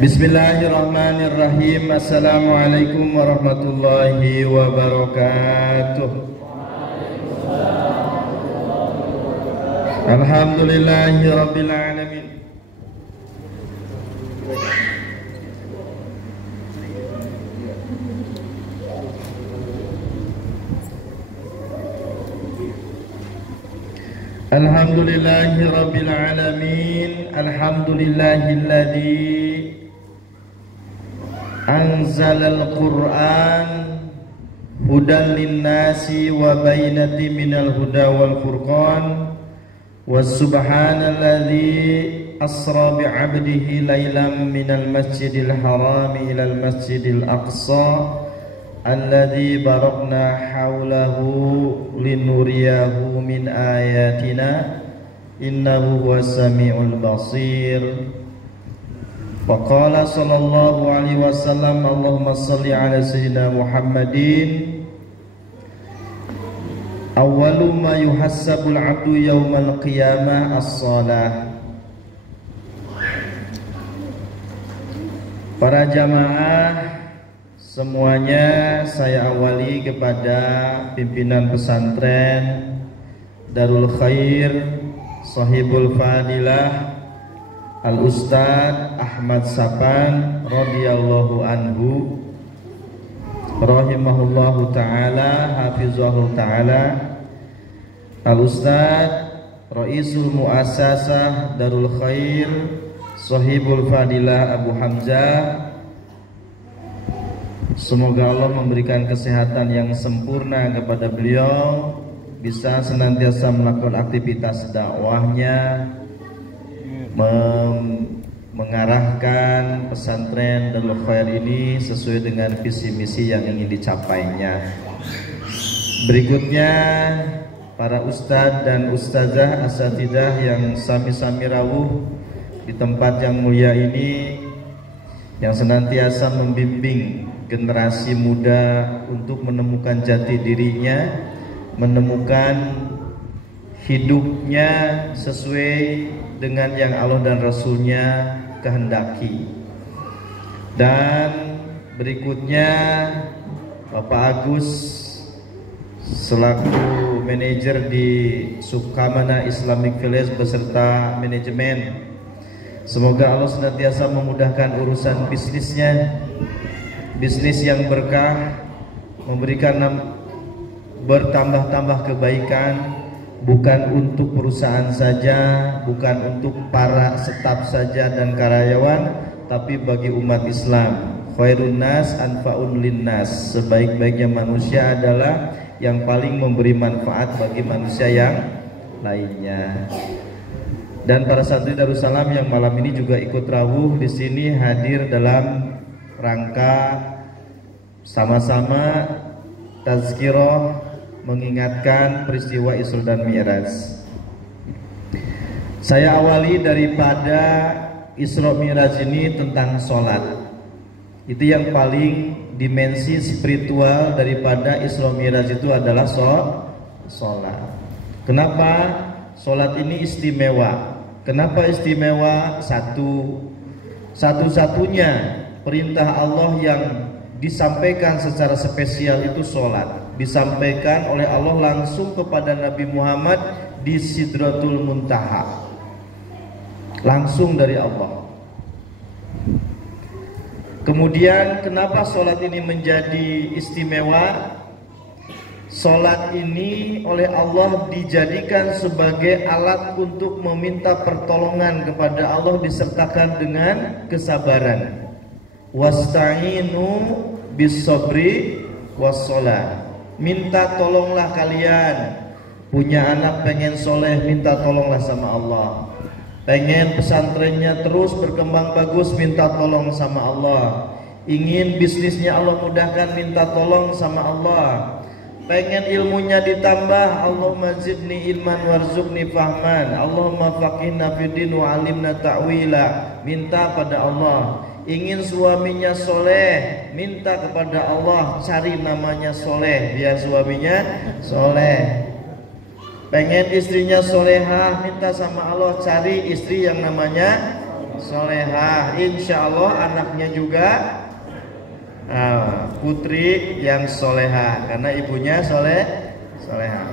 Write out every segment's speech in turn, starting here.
Bismillahirrahmanirrahim. Assalamualaikum warahmatullahi wabarakatuh. Alhamdulillahi rabbil alamin. Alhamdulillahi rabbil alamin. Alhamdulillahilladzi anzalal Qur'an hudan linnasi wa bainatin minal huda wal furqan wa subhanalladzi asra bi'abdihi laylan minal masjidil haram ilal masjidil aqsa alladzi barakna hawlahu linuriyahu min ayatina innahu huwas samiul basir. Faqala sallallahu alaihi wasallam Allahumma salli ala sayyidina Muhammadin awwalu ma yuhassabul abdu yawmal qiyamah as-salah. Para jamaah semuanya, saya awali kepada pimpinan pesantren Darul Khair Sahibul Fadilah Al-Ustadz Ahmad Sapan radhiyallahu anhu rahimahullahu ta'ala hafizahullahu ta'ala, Al-Ustadz Raisul Muassasah Darul Khair Sahibul Fadilah Abu Hamzah. Semoga Allah memberikan kesehatan yang sempurna kepada beliau, bisa senantiasa melakukan aktivitas dakwahnya, mengarahkan pesantren Darul Khair ini sesuai dengan visi misi yang ingin dicapainya. Berikutnya para ustadz dan ustazah asatidah yang sami-sami rawuh di tempat yang mulia ini, yang senantiasa membimbing generasi muda untuk menemukan jati dirinya, menemukan hidupnya sesuai dengan yang Allah dan Rasulnya kehendaki. Dan berikutnya Bapak Agus selaku manajer di Sukamana Islamic Village beserta manajemen, semoga Allah senantiasa memudahkan urusan bisnisnya, bisnis yang berkah, memberikan bertambah-tambah kebaikan, bukan untuk perusahaan saja, bukan untuk para staf saja dan karyawan, tapi bagi umat Islam. Khairun nas anfa'un linnas. Sebaik-baiknya manusia adalah yang paling memberi manfaat bagi manusia yang lainnya. Dan para santri Darussalam yang malam ini juga ikut rawuh di sini, hadir dalam rangka sama-sama tazkirah mengingatkan peristiwa Isra dan Mi'raj. Saya awali daripada Isra Mi'raj ini tentang sholat. Itu yang paling dimensi spiritual daripada Isra Mi'raj itu adalah sholat. Kenapa sholat ini istimewa? Kenapa istimewa? Satu-satunya perintah Allah yang disampaikan secara spesial itu sholat, disampaikan oleh Allah langsung kepada Nabi Muhammad di Sidratul Muntaha, langsung dari Allah. Kemudian kenapa sholat ini menjadi istimewa? Sholat ini oleh Allah dijadikan sebagai alat untuk meminta pertolongan kepada Allah, disertakan dengan kesabaran. Wasta'inu bis sabri wassalah. Minta tolonglah kalian. Punya anak pengen soleh, minta tolonglah sama Allah. Pengen pesantrennya terus berkembang bagus, minta tolong sama Allah. Ingin bisnisnya Allah mudahkan, minta tolong sama Allah. Pengen ilmunya ditambah, Allahumma zidni ilman warzuqni fahman, Allahumma faqihna fiddin wa alimna ta'wila. Minta pada Allah. Ingin suaminya soleh, minta kepada Allah, cari namanya soleh biar suaminya soleh. Pengen istrinya solehah, minta sama Allah, cari istri yang namanya solehah. Insya Allah anaknya juga putri yang solehah karena ibunya solehah.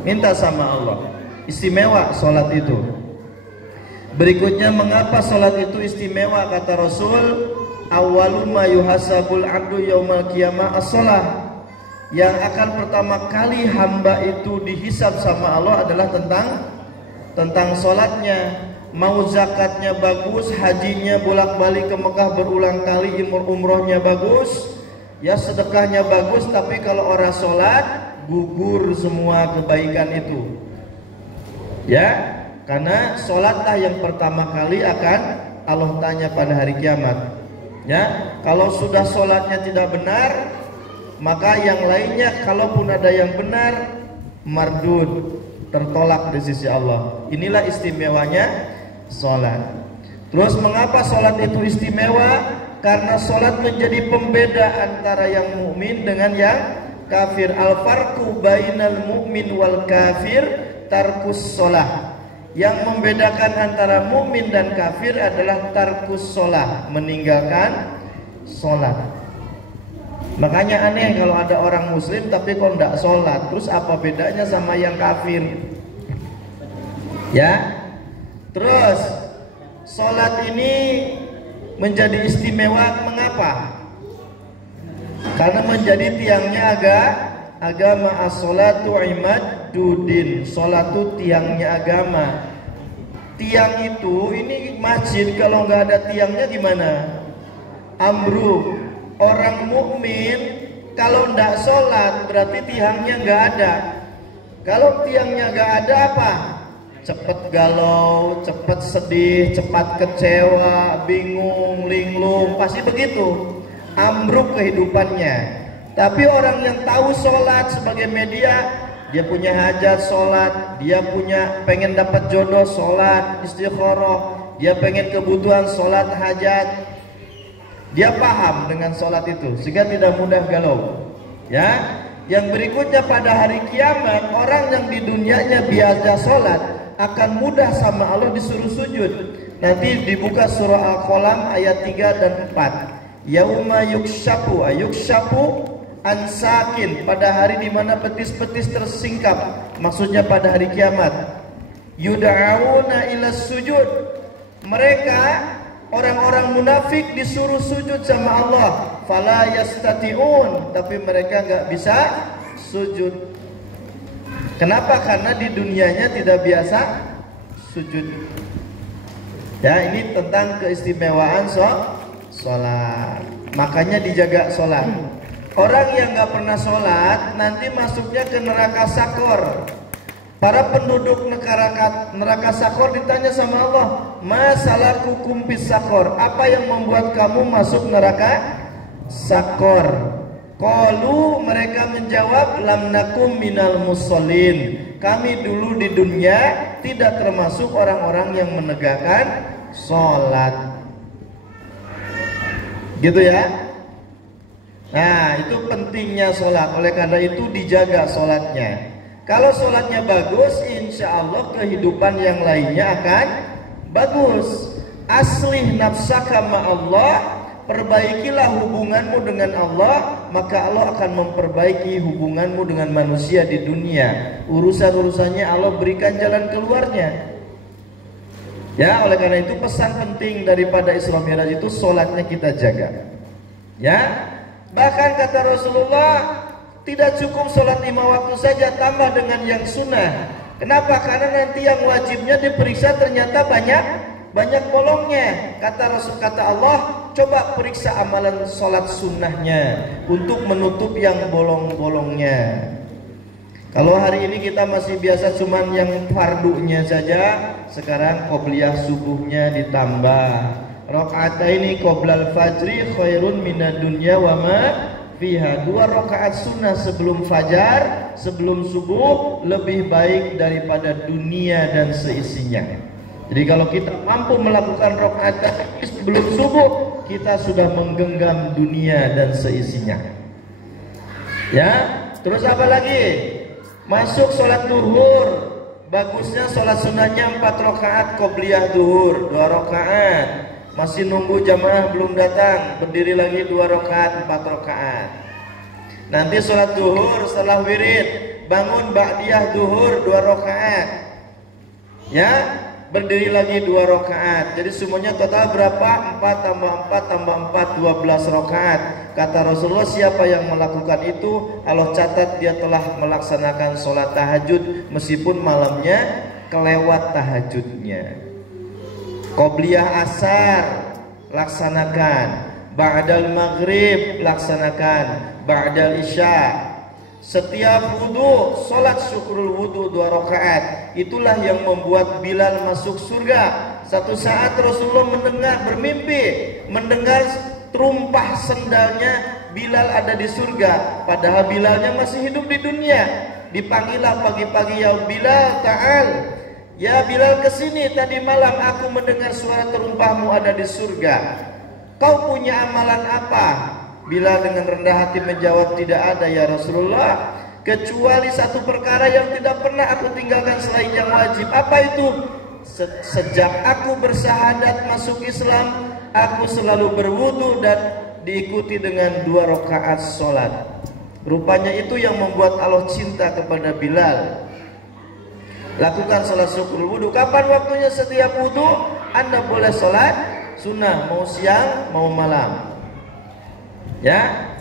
Minta sama Allah. Istimewa sholat itu. Berikutnya, mengapa sholat itu istimewa? Kata Rasul, awwalu ma yuhasabul abdu yaumal qiyamah as-shalah. Yang akan pertama kali hamba itu dihisab sama Allah adalah tentang sholatnya. Mau zakatnya bagus, hajinya bolak-balik ke Mekah berulang kali, umrohnya bagus, ya sedekahnya bagus, tapi kalau orang sholat gugur semua kebaikan itu. Ya, karena sholatlah yang pertama kali akan Allah tanya pada hari kiamat. Ya, kalau sudah sholatnya tidak benar, maka yang lainnya kalaupun ada yang benar, mardud, tertolak di sisi Allah. Inilah istimewanya sholat. Terus mengapa sholat itu istimewa? Karena sholat menjadi pembeda antara yang mukmin dengan yang kafir. Al-farqu bainal mu'min wal kafir tarkus sholah. Yang membedakan antara mukmin dan kafir adalah tarkus sholah, meninggalkan sholat. Makanya aneh kalau ada orang muslim tapi kok tidak sholat. Terus apa bedanya sama yang kafir? Ya. Terus sholat ini menjadi istimewa. Mengapa? Karena menjadi tiangnya agama. As-sholatu imaddudin. Sholat itu tiangnya agama. Tiang itu, ini masjid kalau nggak ada tiangnya gimana? Ambruk. Orang mukmin kalau ndak sholat berarti tiangnya nggak ada. Kalau tiangnya nggak ada apa? Cepet galau, cepet sedih, cepat kecewa, bingung, linglung, pasti begitu. Ambruk kehidupannya. Tapi orang yang tahu sholat sebagai media, dia punya hajat sholat, dia punya pengen dapat jodoh sholat, istikharah, dia pengen kebutuhan sholat hajat. Dia paham dengan sholat itu sehingga tidak mudah galau. Ya, yang berikutnya pada hari kiamat, orang yang di dunianya biasa sholat akan mudah sama Allah disuruh sujud. Nanti dibuka surah Al-Qalam ayat 3 dan 4. Yauma yukshapu ansakin, pada hari dimana betis-betis tersingkap, maksudnya pada hari kiamat. Yud'auna ila sujud, mereka orang-orang munafik disuruh sujud sama Allah, fala yastati'un, tapi mereka nggak bisa sujud. Kenapa? Karena di dunianya tidak biasa sujud. Ya, ini tentang keistimewaan sholat. Makanya dijaga sholat. Orang yang nggak pernah sholat nanti masuknya ke neraka sakor. Para penduduk neraka sakor ditanya sama Allah, masalakukum fis sakor, apa yang membuat kamu masuk neraka sakor? Qalu, mereka menjawab, lam nakum minal musallin, kami dulu di dunia tidak termasuk orang-orang yang menegakkan sholat. Gitu ya. Nah, itu pentingnya sholat. Oleh karena itu dijaga sholatnya. Kalau sholatnya bagus, insya Allah kehidupan yang lainnya akan bagus. Aslih nafsaka ma'allah, perbaikilah hubunganmu dengan Allah, maka Allah akan memperbaiki hubunganmu dengan manusia di dunia. Urusan-urusannya Allah berikan jalan keluarnya. Ya, oleh karena itu pesan penting daripada Isra Mi'raj itu sholatnya kita jaga. Ya, bahkan kata Rasulullah, tidak cukup sholat 5 waktu saja, tambah dengan yang sunnah. Kenapa? Karena nanti yang wajibnya diperiksa ternyata banyak bolongnya. Kata Allah, coba periksa amalan sholat sunnahnya untuk menutup yang bolong-bolongnya. Kalau hari ini kita masih biasa cuman yang fardunya saja, sekarang qobliyah subuhnya ditambah. Rakaataini qoblal fajri khairun minad dunya wa ma fiha. 2 rakaat sunnah sebelum fajar, sebelum subuh lebih baik daripada dunia dan seisinya. Jadi kalau kita mampu melakukan rakaat sebelum subuh, kita sudah menggenggam dunia dan seisinya. Ya, terus apa lagi? Masuk sholat duhur, bagusnya sholat sunnahnya 4 rakaat qobliyah duhur 2 rakaat. Masih nunggu jamaah belum datang, berdiri lagi 2 rakaat 4 rakaat. Nanti sholat duhur setelah wirid, bangun ba'diyah duhur 2 rakaat. Ya, berdiri lagi 2 rakaat. Jadi semuanya total berapa? 4 tambah 4 tambah 4 12 rakaat. Kata Rasulullah, siapa yang melakukan itu, Allah catat dia telah melaksanakan sholat tahajud meskipun malamnya kelewat tahajudnya. Qobliyah asar laksanakan, ba'dal maghrib laksanakan, ba'dal isya. Setiap wudu, sholat syukrul wudu 2 rakaat. Itulah yang membuat Bilal masuk surga. Satu saat Rasulullah mendengar terumpah sendalnya Bilal ada di surga. Padahal Bilalnya masih hidup di dunia. Dipanggillah pagi-pagi, ya Bilal, ta'al. Ya Bilal, kesini, tadi malam aku mendengar suara terumpahmu ada di surga. Kau punya amalan apa? Bilal dengan rendah hati menjawab, tidak ada ya Rasulullah, kecuali satu perkara yang tidak pernah aku tinggalkan selain yang wajib. Apa itu? Sejak aku bersyahadat masuk Islam, aku selalu berwudu dan diikuti dengan 2 rakaat sholat. Rupanya itu yang membuat Allah cinta kepada Bilal. Lakukan sholat syukur wudu. Kapan waktunya? Setiap wudu Anda boleh sholat sunnah, mau siang mau malam. Ya,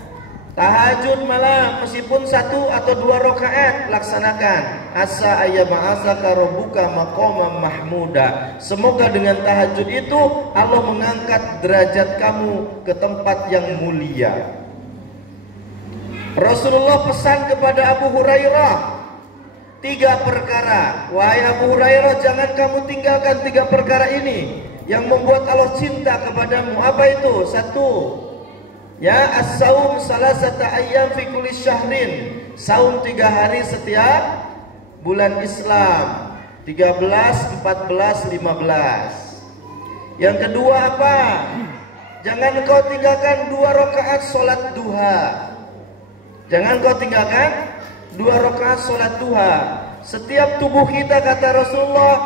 tahajud malam meskipun 1 atau 2 rakaat laksanakan. Asa ayyab'atsaka rabbuka maqaman mahmuda. Semoga dengan tahajud itu Allah mengangkat derajat kamu ke tempat yang mulia. Rasulullah pesan kepada Abu Hurairah 3 perkara. Wahai Abu Hurairah, jangan kamu tinggalkan 3 perkara ini yang membuat Allah cinta kepadamu. Apa itu? 1, ya, as-saum salasata ayyam fi kulli syahrin. Saum 3 hari setiap bulan Islam. 13, 14, 15. Yang kedua apa? Jangan kau tinggalkan 2 rakaat sholat duha. Jangan kau tinggalkan 2 rakaat sholat duha. Setiap tubuh kita, kata Rasulullah,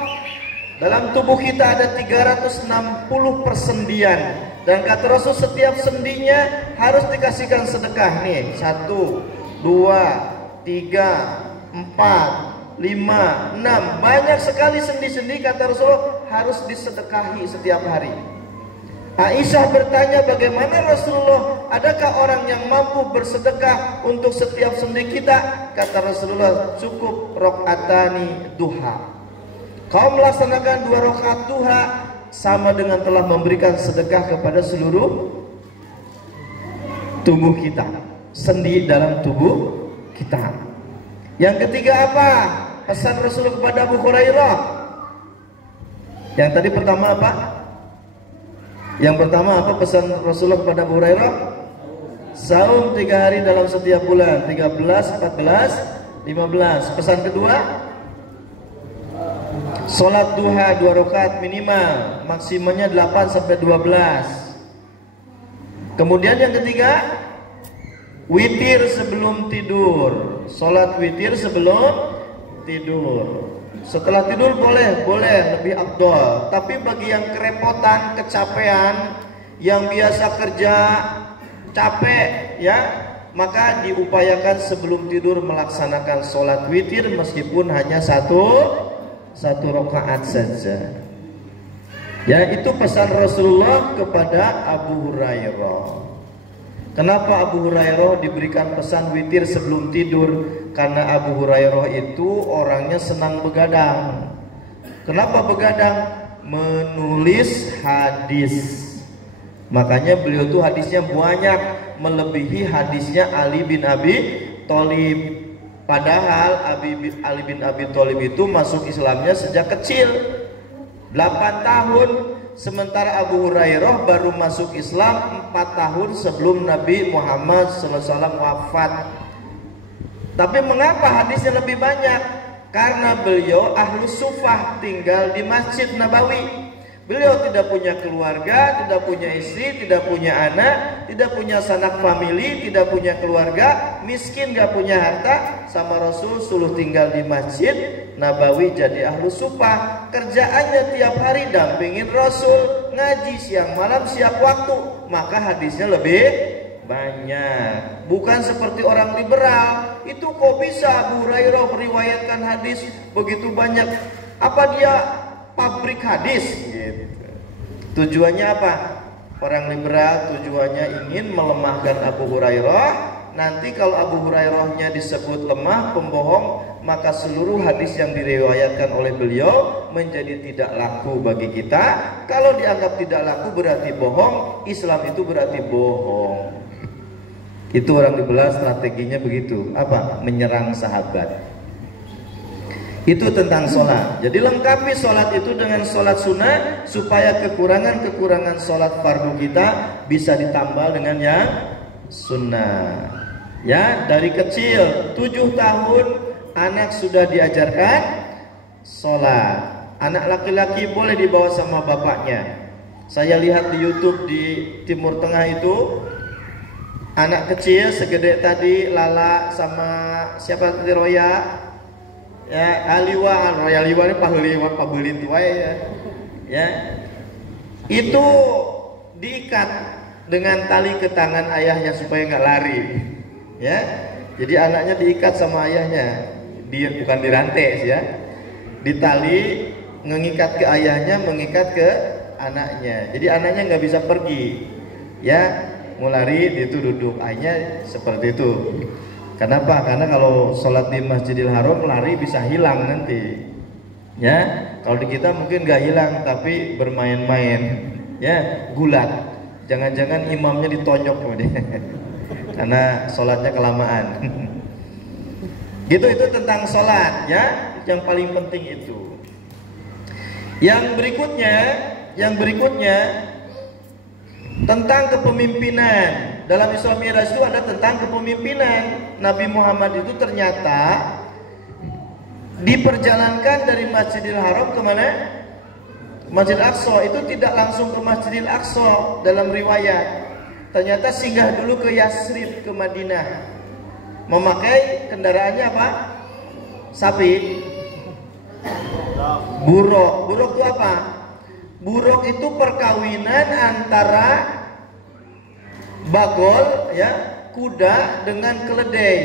dalam tubuh kita ada 360 persendian. Dan kata Rasul, setiap sendinya harus dikasihkan sedekah nih. 1, 2, 3, 4, 5, 6. Banyak sekali sendi-sendi, kata Rasul, harus disedekahi setiap hari. Aisyah bertanya, bagaimana Rasulullah, adakah orang yang mampu bersedekah untuk setiap sendi kita? Kata Rasulullah, cukup rakaatani duha. Kau melaksanakan 2 rakaat duha sama dengan telah memberikan sedekah kepada seluruh tubuh kita, sendi dalam tubuh kita. Yang ketiga apa? Pesan Rasulullah kepada Abu Hurairah. Yang tadi pertama apa? Yang pertama apa pesan Rasulullah kepada Abu Hurairah? Saum 3 hari dalam setiap bulan, 13, 14, 15. Pesan kedua, sholat duha 2 rakaat minimal, maksimumnya 8 sampai 12. Kemudian yang ketiga, witir sebelum tidur. Sholat witir sebelum tidur. Setelah tidur boleh lebih afdol. Tapi bagi yang kerepotan, kecapean, yang biasa kerja capek ya, maka diupayakan sebelum tidur melaksanakan sholat witir meskipun hanya satu rakaat saja. Ya, itu pesan Rasulullah kepada Abu Hurairah. Kenapa Abu Hurairah diberikan pesan witir sebelum tidur? Karena Abu Hurairah itu orangnya senang begadang. Kenapa begadang? Menulis hadis. Makanya beliau tuh hadisnya banyak, melebihi hadisnya Ali bin Abi Thalib. Padahal Ali bin Abi Thalib itu masuk Islamnya sejak kecil, 8 tahun. Sementara Abu Hurairah baru masuk Islam 4 tahun sebelum Nabi Muhammad SAW wafat. Tapi mengapa hadisnya lebih banyak? Karena beliau ahlu sufah, tinggal di Masjid Nabawi. Beliau tidak punya keluarga, tidak punya istri, tidak punya anak, tidak punya sanak famili, tidak punya keluarga, miskin, gak punya harta. Sama Rasul suruh tinggal di masjid Nabawi jadi Ahlus Suffah. Kerjaannya tiap hari dampingin Rasul, ngaji siang malam siap waktu, maka hadisnya lebih banyak. Bukan seperti orang liberal, itu kok bisa Abu Hurairah meriwayatkan hadis begitu banyak? Apa dia pabrik hadis? Gitu. Tujuannya apa? Orang liberal tujuannya ingin melemahkan Abu Hurairah. Nanti kalau Abu Hurairahnya disebut lemah, pembohong, maka seluruh hadis yang diriwayatkan oleh beliau menjadi tidak laku bagi kita. Kalau dianggap tidak laku berarti bohong, Islam itu berarti bohong. Itu orang liberal strateginya begitu. Apa? Menyerang sahabat. Itu tentang sholat. Jadi lengkapi sholat itu dengan sholat sunnah, supaya kekurangan-kekurangan sholat fardu kita bisa ditambal dengan yang sunnah. Ya, dari kecil 7 tahun anak sudah diajarkan sholat. Anak laki-laki boleh dibawa sama bapaknya. Saya lihat di YouTube di Timur Tengah itu, anak kecil segede tadi Lala sama siapa tadi, Roya, ya Aliwa, Roya Aliwa ini pahulin tua ya, itu diikat dengan tali ke tangan ayahnya supaya nggak lari, ya. Jadi anaknya diikat sama ayahnya, dia bukan dirantai sih ya, ditali, mengikat ke ayahnya, mengikat ke anaknya. Jadi anaknya nggak bisa pergi, ya. Mau lari itu duduk, ayahnya seperti itu. Kenapa? Karena kalau sholat di Masjidil Haram lari bisa hilang nanti, ya. Kalau di kita mungkin nggak hilang tapi bermain-main, ya, gulat. Jangan-jangan imamnya ditonyok karena sholatnya kelamaan. Gitu, itu tentang sholat, ya. Yang paling penting itu. Yang berikutnya tentang kepemimpinan. Dalam Isra Mi'raj itu ada tentang kepemimpinan. Nabi Muhammad itu ternyata diperjalankan dari Masjidil Haram kemana? Masjid Aqsa. Itu tidak langsung ke Masjidil Aqsa dalam riwayat. Ternyata singgah dulu ke Yasrib, ke Madinah. Memakai kendaraannya apa? Sapi. Buruk. Buruk itu apa? Buruk itu perkawinan antara bagol, ya, kuda dengan keledai.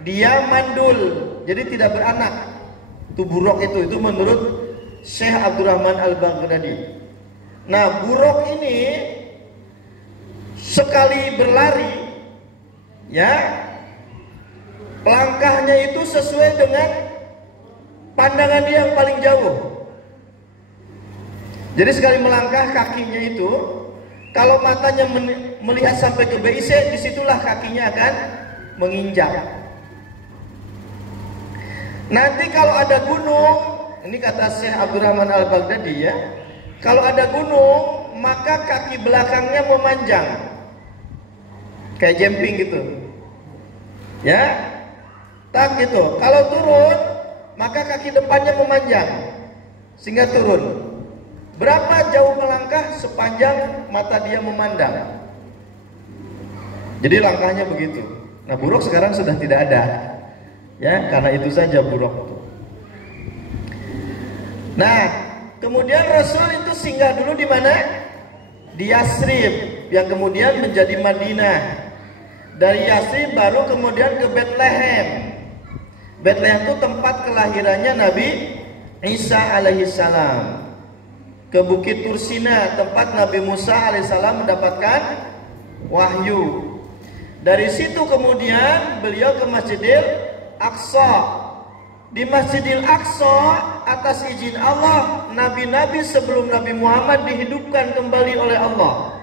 Dia mandul, jadi tidak beranak. Itu buruk itu menurut Syekh Abdurrahman Al-Baghdadi. Nah, buruk ini sekali berlari, ya, langkahnya itu sesuai dengan pandangan dia yang paling jauh. Jadi sekali melangkah kakinya itu, kalau matanya melihat sampai ke BIC, disitulah kakinya akan menginjak. Nanti kalau ada gunung, ini kata Syekh Abdurrahman Al-Baghdadi, ya, kalau ada gunung, maka kaki belakangnya memanjang, kayak jumping gitu, ya, tak gitu. Kalau turun, maka kaki depannya memanjang sehingga turun. Berapa jauh melangkah sepanjang mata dia memandang. Jadi langkahnya begitu. Nah, buruk sekarang sudah tidak ada, ya, karena itu saja buruk itu. Nah, kemudian Rasul itu singgah dulu di mana? Di Yasrib, yang kemudian menjadi Madinah. Dari Yasrib baru kemudian ke Bethlehem. Bethlehem itu tempat kelahirannya Nabi Isa alaihissalam. Ke Bukit Tursina, tempat Nabi Musa alaihissalam mendapatkan wahyu. Dari situ kemudian beliau ke Masjidil Aqsa. Di Masjidil Aqsa, atas izin Allah, nabi-nabi sebelum Nabi Muhammad dihidupkan kembali oleh Allah.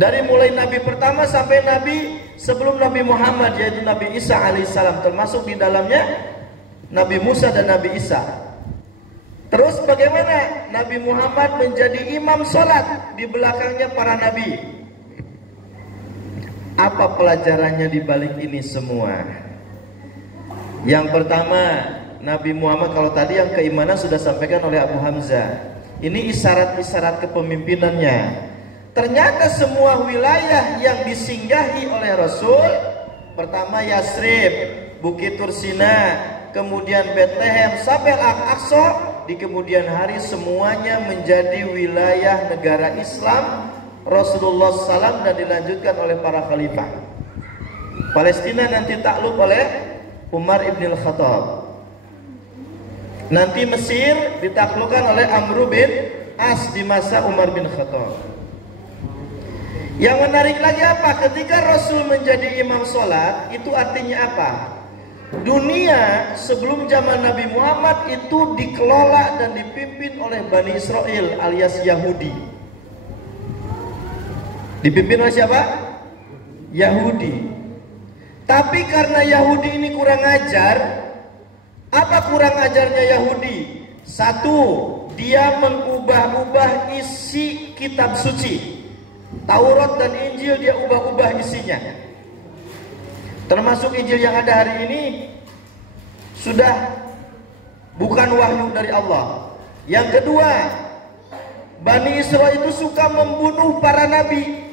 Dari mulai nabi pertama sampai nabi sebelum Nabi Muhammad, yaitu Nabi Isa alaihissalam, termasuk di dalamnya Nabi Musa dan Nabi Isa. Terus bagaimana Nabi Muhammad menjadi imam sholat di belakangnya para nabi? Apa pelajarannya di balik ini semua? Yang pertama, Nabi Muhammad, kalau tadi yang keimanan sudah sampaikan oleh Abu Hamzah, ini isyarat-isyarat kepemimpinannya. Ternyata semua wilayah yang disinggahi oleh Rasul, pertama Yasrib, Bukit Tursina, kemudian Bethlehem sampai Al-Aqsa, di kemudian hari semuanya menjadi wilayah negara Islam Rasulullah SAW dan dilanjutkan oleh para khalifah. Palestina nanti takluk oleh Umar ibn al-Khattab. Nanti Mesir ditaklukkan oleh Amr bin As di masa Umar bin Khattab. Yang menarik lagi apa? Ketika Rasul menjadi imam sholat, itu artinya apa? Dunia sebelum zaman Nabi Muhammad itu dikelola dan dipimpin oleh Bani Israel alias Yahudi. Dipimpin oleh siapa? Yahudi. Tapi karena Yahudi ini kurang ajar, apa kurang ajarnya Yahudi? Satu, dia mengubah-ubah isi kitab suci. Taurat dan Injil dia ubah-ubah isinya. Termasuk Injil yang ada hari ini sudah bukan wahyu dari Allah. Yang kedua, Bani Israel itu suka membunuh para nabi.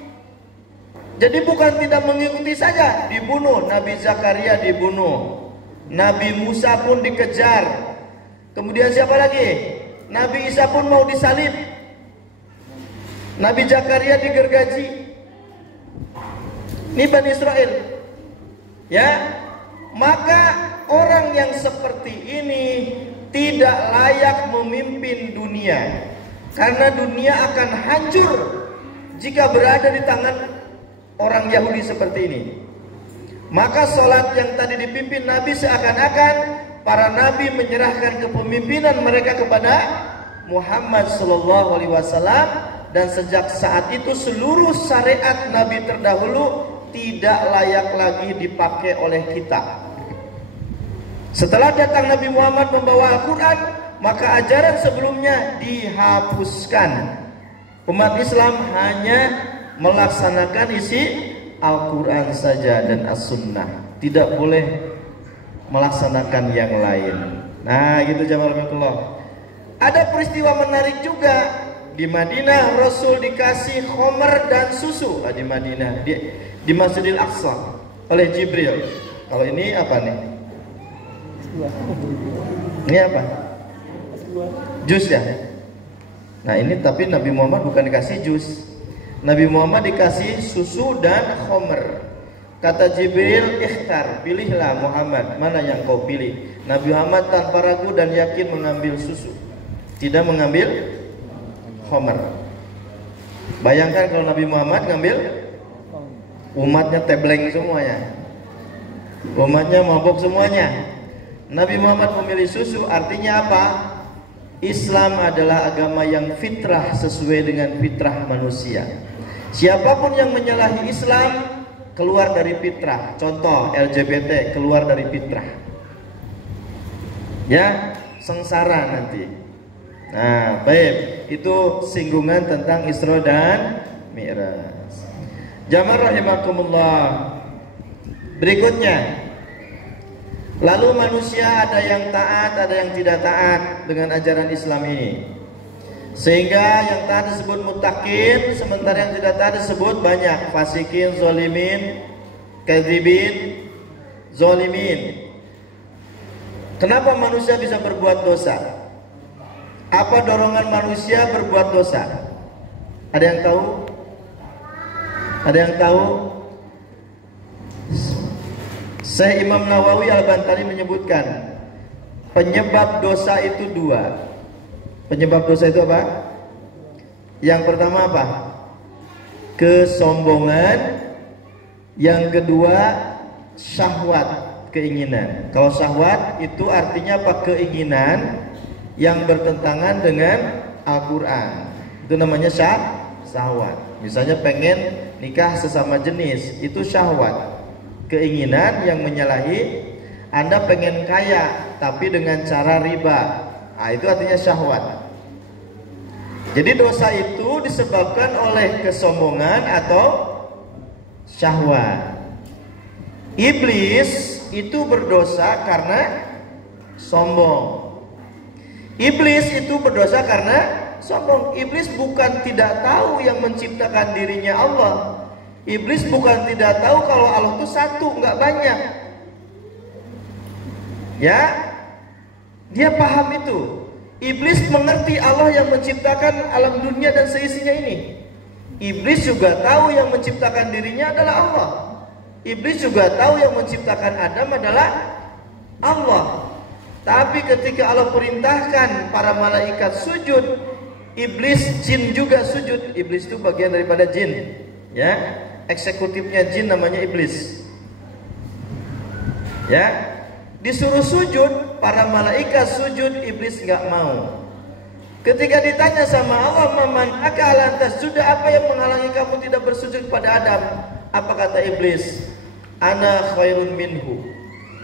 Jadi bukan tidak mengikuti saja, dibunuh. Nabi Zakaria dibunuh, Nabi Musa pun dikejar. Kemudian siapa lagi? Nabi Isa pun mau disalib. Nabi Zakaria digergaji. Ini Bani Israel. Ya, maka orang yang seperti ini tidak layak memimpin dunia, karena dunia akan hancur jika berada di tangan orang Yahudi seperti ini. Maka sholat yang tadi dipimpin Nabi seakan-akan para Nabi menyerahkan kepemimpinan mereka kepada Muhammad SAW. Dan sejak saat itu seluruh syariat Nabi terdahulu tidak layak lagi dipakai oleh kita. Setelah datang Nabi Muhammad membawa Al-Quran, maka ajaran sebelumnya dihapuskan. Umat Islam hanya melaksanakan isi Al-Quran saja dan As-Sunnah, tidak boleh melaksanakan yang lain. Nah gitu jamaah. Ada peristiwa menarik juga. Di Madinah Rasul dikasih khomer dan susu. Di Madinah, di Masjidil Aqsa oleh Jibril. Kalau ini apa nih? Ini apa? Jus ya. Nah ini tapi Nabi Muhammad bukan dikasih jus. Nabi Muhammad dikasih susu dan khomer. Kata Jibril, ikhtar, pilihlah Muhammad, mana yang kau pilih. Nabi Muhammad tanpa ragu dan yakin mengambil susu, tidak mengambil khomer. Bayangkan kalau Nabi Muhammad ngambil, umatnya tebleng semuanya, umatnya mabuk semuanya. Nabi Muhammad memilih susu, artinya apa? Islam adalah agama yang fitrah, sesuai dengan fitrah manusia. Siapapun yang menyalahi Islam keluar dari fitrah. Contoh LGBT keluar dari fitrah, ya sengsara nanti. Nah baik, itu singgungan tentang Isra dan Mi'raj. Jamaah rahimakumullah. Berikutnya, lalu manusia ada yang taat, ada yang tidak taat dengan ajaran Islam ini. Sehingga yang taat disebut muttaqin, sementara yang tidak taat disebut banyak fasikin, zolimin, kadzibin, zolimin. Kenapa manusia bisa berbuat dosa? Apa dorongan manusia berbuat dosa? Ada yang tahu? Ada yang tahu? Syekh Imam Nawawi Al-Bantani menyebutkan penyebab dosa itu dua. Penyebab dosa itu apa? Yang pertama apa? Kesombongan. Yang kedua syahwat, keinginan. Kalau syahwat itu artinya apa? Keinginan yang bertentangan dengan Al-Quran. Itu namanya syahwat. Misalnya pengen nikah sesama jenis, itu syahwat. Keinginan yang menyalahi. Anda pengen kaya tapi dengan cara riba, itu artinya syahwat. Jadi dosa itu disebabkan oleh kesombongan atau syahwat. Iblis itu berdosa karena sombong. Iblis itu berdosa karena sombong. Iblis bukan tidak tahu yang menciptakan dirinya Allah. Iblis bukan tidak tahu kalau Allah itu satu, nggak banyak. Ya, Dia paham itu. Iblis mengerti Allah yang menciptakan alam dunia dan seisinya ini. Iblis juga tahu yang menciptakan dirinya adalah Allah. Iblis juga tahu yang menciptakan Adam adalah Allah. Tapi ketika Allah perintahkan para malaikat sujud, iblis, jin juga sujud. Iblis itu bagian daripada jin, ya. Eksekutifnya jin namanya iblis. Ya. Disuruh sujud, para malaikat sujud, iblis nggak mau. Ketika ditanya sama Allah, "Man lantas sudah apa yang menghalangi kamu tidak bersujud kepada Adam?" Apa kata iblis? "Ana khairun minhu."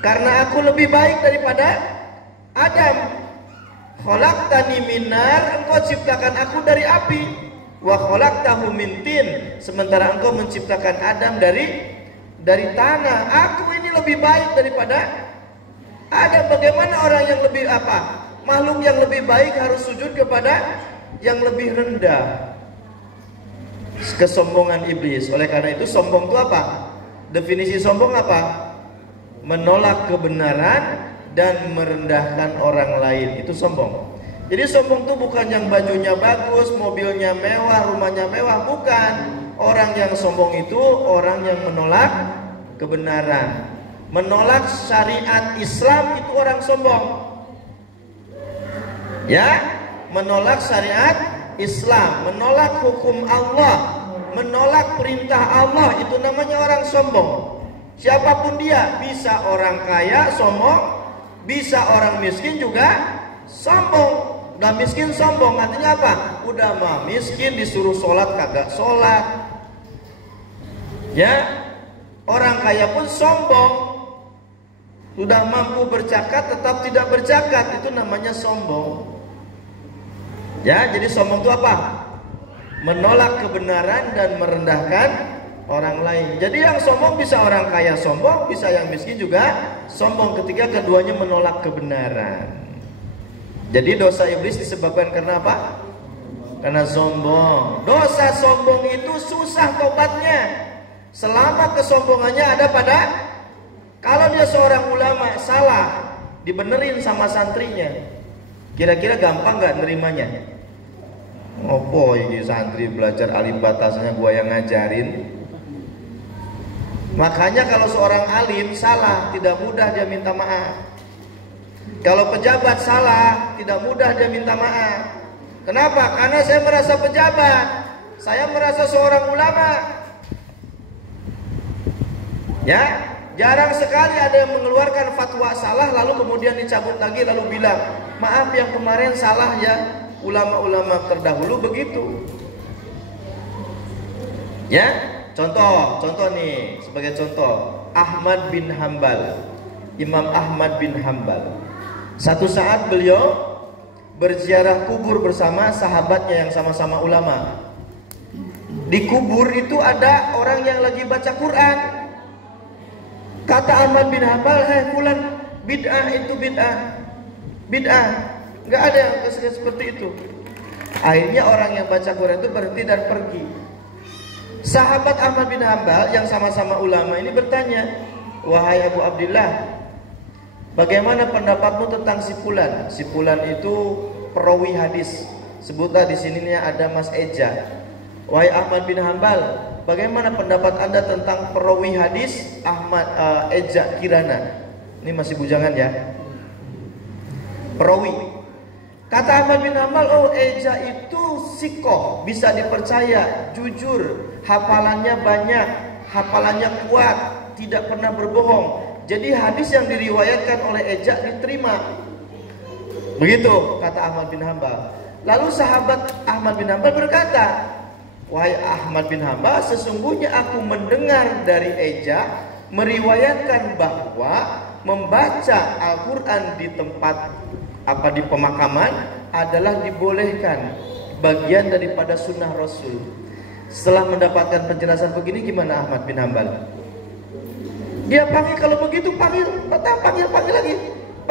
Karena aku lebih baik daripada Adam. Khalaqtani min nar, engkau ciptakan aku dari api. Wa khalaqtahu min tin, sementara engkau menciptakan Adam dari tanah. Aku ini lebih baik daripada Adam. Bagaimana orang yang lebih apa? Makhluk yang lebih baik harus sujud kepada yang lebih rendah. Kesombongan iblis. Oleh karena itu sombong itu apa? Definisi sombong apa? Menolak kebenaran dan merendahkan orang lain. Itu sombong. Jadi sombong itu bukan yang bajunya bagus, mobilnya mewah, rumahnya mewah. Bukan. Orang yang sombong itu orang yang menolak kebenaran. Menolak syariat Islam itu orang sombong. Ya, menolak syariat Islam, menolak hukum Allah, menolak perintah Allah, itu namanya orang sombong. Siapapun dia, bisa orang kaya sombong, bisa orang miskin juga sombong. Udah miskin sombong, artinya apa? Udah mah miskin disuruh sholat kagak sholat. Ya, orang kaya pun sombong. Sudah mampu berzakat tetap tidak berzakat, itu namanya sombong. Ya, jadi sombong itu apa? Menolak kebenaran dan merendahkan orang lain. Jadi yang sombong bisa orang kaya sombong, bisa yang miskin juga sombong ketika keduanya menolak kebenaran. Jadi dosa iblis disebabkan karena apa? Karena sombong. Dosa sombong itu susah tobatnya. Selama kesombongannya ada pada, kalau dia seorang ulama salah, dibenerin sama santrinya, kira-kira gampang nggak nerimanya? Ngopo ini santri belajar alim batasnya gua yang ngajarin. Makanya kalau seorang alim salah, tidak mudah dia minta maaf. Kalau pejabat salah, tidak mudah dia minta maaf. Kenapa? Karena saya merasa pejabat, saya merasa seorang ulama. Ya, jarang sekali ada yang mengeluarkan fatwa salah lalu kemudian dicabut lagi lalu bilang, "Maaf yang kemarin salah ya." Ulama-ulama terdahulu begitu. Ya, contoh nih sebagai contoh, Ahmad bin Hambal. Imam Ahmad bin Hambal. Satu saat beliau berziarah kubur bersama sahabatnya yang sama-sama ulama. Di kubur itu ada orang yang lagi baca Quran. Kata Ahmad bin Hambal, "Hei fulan, bid'ah itu bid'ah. Bid'ah." Nggak ada yang seperti itu. Akhirnya orang yang baca Quran itu berhenti dan pergi. Sahabat Ahmad bin Hambal yang sama-sama ulama ini bertanya, "Wahai Abu Abdillah, bagaimana pendapatmu tentang si fulan?" Si fulan itu perawi hadis. Sebutlah di sininya ada Mas Eja. "Wahai Ahmad bin Hambal, bagaimana pendapat Anda tentang perawi hadis Ahmad Eja Kirana?" Ini masih bujangan ya. Perawi. Kata Ahmad bin Hambal, "Oh, Eja itu sikoh, bisa dipercaya, jujur, hafalannya banyak, hafalannya kuat, tidak pernah berbohong. Jadi hadis yang diriwayatkan oleh Eja diterima." Begitu kata Ahmad bin Hambal. Lalu sahabat Ahmad bin Hambal berkata, "Wahai Ahmad bin Hambal, sesungguhnya aku mendengar dari Eja meriwayatkan bahwa membaca Al-Quran di tempat di pemakaman adalah dibolehkan, bagian daripada sunnah Rasul." Setelah mendapatkan penjelasan begini, gimana Ahmad bin Hambal? Dia panggil, kalau begitu panggil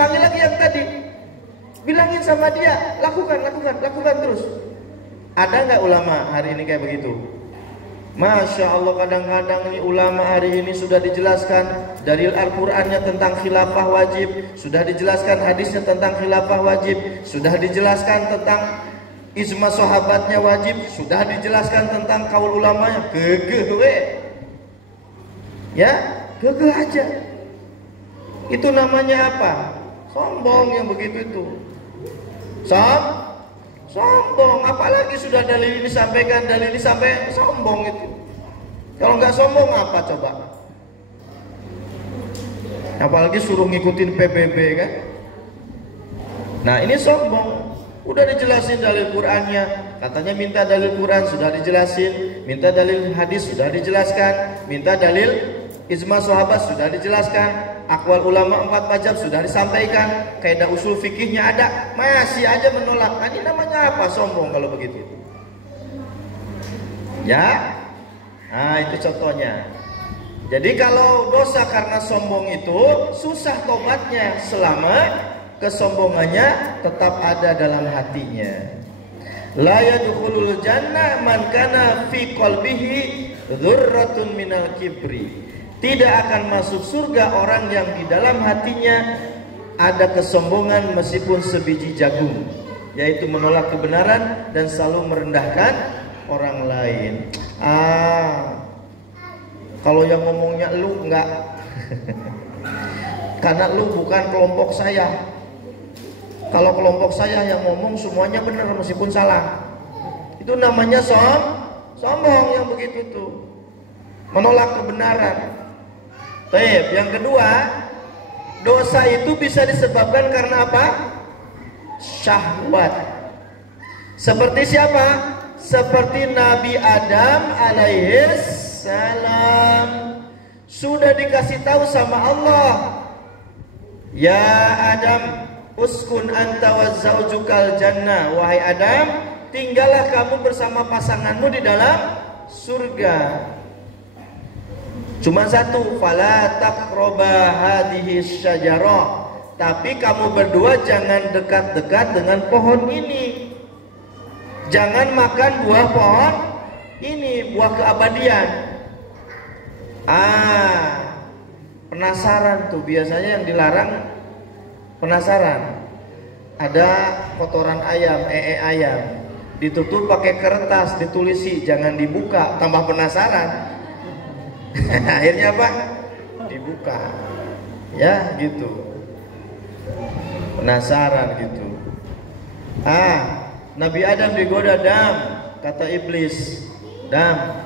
lagi yang tadi, bilangin sama dia, lakukan terus. Ada nggak ulama hari ini kayak begitu? Masya Allah, kadang-kadang ini ulama hari ini sudah dijelaskan dalil Al-Qur'annya tentang khilafah wajib, sudah dijelaskan hadisnya tentang khilafah wajib, sudah dijelaskan tentang ijma sahabatnya wajib, sudah dijelaskan tentang kaul ulamanya. Gegeh we. Ya, gegeh aja. Itu namanya apa? Sombong yang begitu itu. Sombong, apalagi sudah dalil ini sampaikan, dalil ini sampai sombong itu. Kalau nggak sombong apa coba? Apalagi suruh ngikutin PBB kan? Nah ini sombong. Udah dijelasin dalil Qur'annya, katanya minta dalil Qur'an sudah dijelasin, minta dalil hadis sudah dijelaskan, minta dalil ijma sahabat sudah dijelaskan, akwal ulama 4 mazhab sudah disampaikan, kaidah usul fikihnya ada, masih aja menolak. Ini namanya apa? Sombong kalau begitu. Ya, nah itu contohnya. Jadi kalau dosa karena sombong itu susah tobatnya selama kesombongannya tetap ada dalam hatinya. La yadkhulul jannah man kana fi qalbihi dzurratun minal kibri. Tidak akan masuk surga orang yang di dalam hatinya ada kesombongan meskipun sebiji jagung, yaitu menolak kebenaran dan selalu merendahkan orang lain. Kalau yang ngomongnya lu enggak karena lu bukan kelompok saya. Kalau kelompok saya yang ngomong semuanya benar meskipun salah. Itu namanya sombong yang begitu tuh. Menolak kebenaran. Baik, yang kedua, dosa itu bisa disebabkan karena apa? Syahwat. Seperti siapa? Seperti Nabi Adam alaihissalam. Sudah dikasih tahu sama Allah, ya Adam, uskun anta wa zaujukal jannah. Wahai Adam, tinggallah kamu bersama pasanganmu di dalam surga. Cuma satu, fala taqraba hadhihi syajarah. Tapi kamu berdua jangan dekat-dekat dengan pohon ini. Jangan makan buah pohon ini, buah keabadian. Penasaran tuh, biasanya yang dilarang penasaran. Ada kotoran ayam, ayam, ditutup pakai kertas, ditulisi jangan dibuka, tambah penasaran. Akhirnya apa? Dibuka. Ya, gitu. Penasaran gitu. Nabi Adam digoda, Dam, kata iblis. Dam,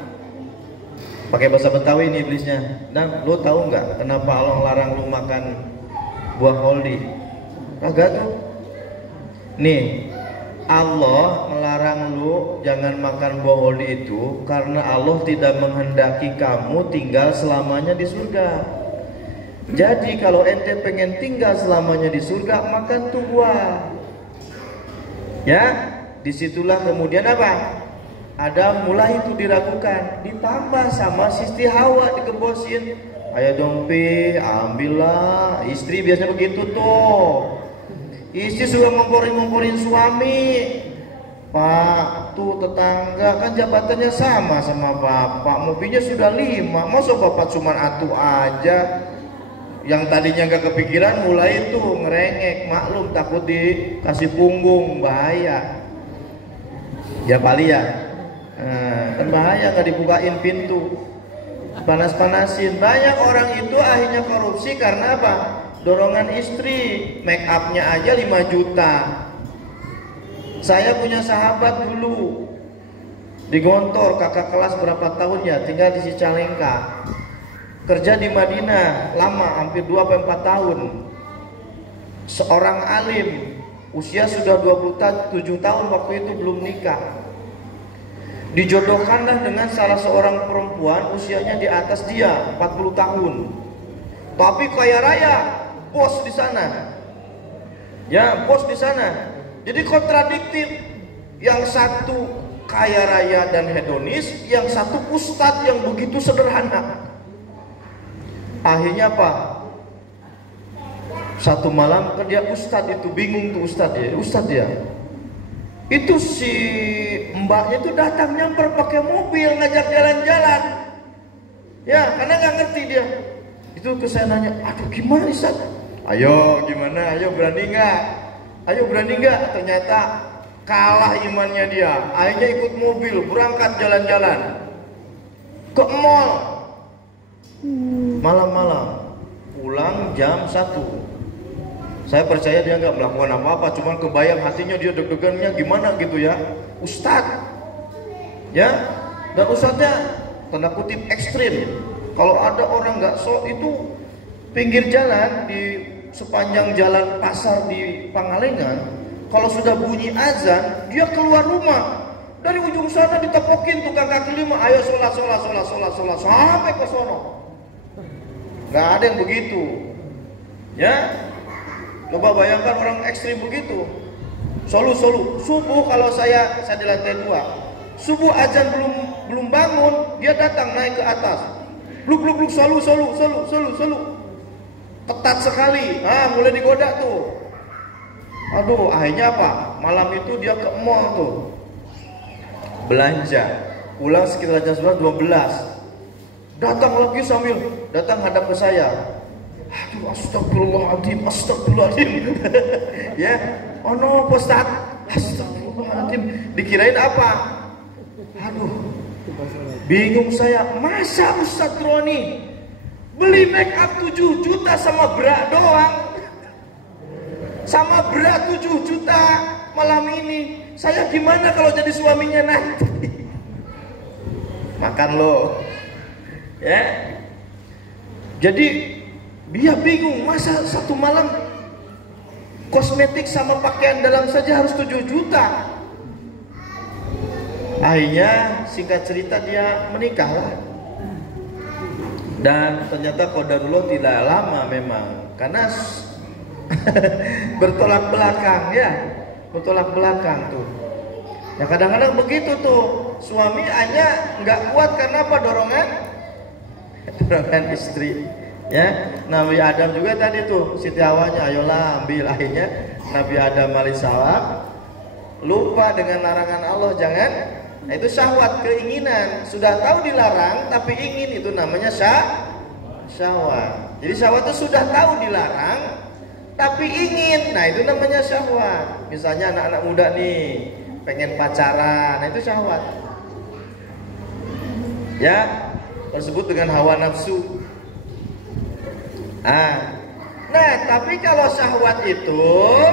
pakai bahasa Betawi ini iblisnya. Dam, lu tahu nggak kenapa Allah larang lu makan buah holdi? Kagak tuh. Nih, Allah melarang lu jangan makan buah holdi itu karena Allah tidak menghendaki kamu tinggal selamanya di surga. Jadi kalau ente pengen tinggal selamanya di surga, makan tuh buah. Ya, disitulah kemudian apa? Ada mulai itu diragukan, ditambah sama Siti Hawa dikebosin. Ayo dong Pi, ambillah. Istri biasanya begitu tuh. Istri suka ngomporin suami. Pak, tuh tetangga kan jabatannya sama bapak, mobilnya sudah 5, masa bapak cuma atu aja. Yang tadinya gak kepikiran mulai itu ngerengek, maklum takut dikasih punggung, bahaya. Ya kali ya. Kan bahaya gak dibukain pintu, panas-panasin. Banyak orang itu akhirnya korupsi karena apa? Dorongan istri, make upnya aja 5 juta. Saya punya sahabat dulu di Gontor, kakak kelas berapa tahun ya, tinggal di Cicalengka, kerja di Madinah lama, hampir 2-4 tahun. Seorang alim, usia sudah 27 tahun waktu itu, belum nikah. Dijodohkanlah dengan salah seorang perempuan usianya di atas dia 40 tahun, tapi kaya raya, bos di sana. Ya, bos di sana. Jadi kontradiktif. Yang satu kaya raya dan hedonis, yang satu ustadz yang begitu sederhana. Akhirnya apa? Satu malam kan dia ustadz itu bingung tuh ustadz ya. Itu si mbaknya itu datang nyamper pakai mobil ngajak jalan-jalan. Ya, karena nggak ngerti dia. Itu ke saya nanya, aduh gimana Ustaz? Ayo gimana? Ayo berani nggak? Ayo berani nggak? Ternyata kalah imannya dia. Akhirnya ikut mobil berangkat jalan-jalan ke mall. Malam-malam pulang jam 1. Saya percaya dia nggak melakukan apa-apa, cuman kebayang hatinya dia deg-degannya gimana gitu ya, Ustadz, ya, dan Ustadznya tanda kutip ekstrim. Kalau ada orang nggak sholat itu pinggir jalan di sepanjang jalan pasar di Pangalengan, kalau sudah bunyi azan dia keluar rumah dari ujung sana ditepokin tukang kaki lima, ayo sholat sampai ke sono. Nggak ada yang begitu, ya. Coba bayangkan orang ekstrim begitu. Solu subuh, kalau saya di lantai 2. Subuh azan belum bangun, dia datang naik ke atas. Bluk solu. Ketat sekali. Mulai digoda tuh. Aduh, akhirnya apa? Malam itu dia ke mall tuh. Belanja. Pulang sekitar jam 12. Datang lagi sambil datang hadap ke saya. Aduh, astagfirullahaladzim. Ya, oh no, Ustaz, astagfirullahaladzim. Dikirain apa? Aduh, bingung saya. Masa Ustaz Roni beli make up 7 juta sama bra doang? Sama bra 7 juta malam ini. Saya gimana kalau jadi suaminya nanti? Makan lo. Ya. Jadi dia bingung, masa satu malam kosmetik sama pakaian dalam saja harus 7 juta. Akhirnya singkat cerita dia menikah lah. Dan ternyata qadarullah tidak lama memang, karena bertolak belakang ya. Bertolak belakang tuh. Ya kadang-kadang begitu tuh, suami hanya nggak kuat karena apa? Dorongan istri. Ya, Nabi Adam juga tadi tuh Siti Hawanya ayolah ambil, akhirnya Nabi Adam alaihissalam lupa dengan larangan Allah, jangan. Nah, itu syahwat, keinginan, sudah tahu dilarang tapi ingin, itu namanya syahwat. Jadi syahwat itu sudah tahu dilarang tapi ingin, nah itu namanya syahwat. Misalnya anak-anak muda nih pengen pacaran, nah itu syahwat. Ya, tersebut dengan hawa nafsu. Nah, tapi kalau syahwat itu,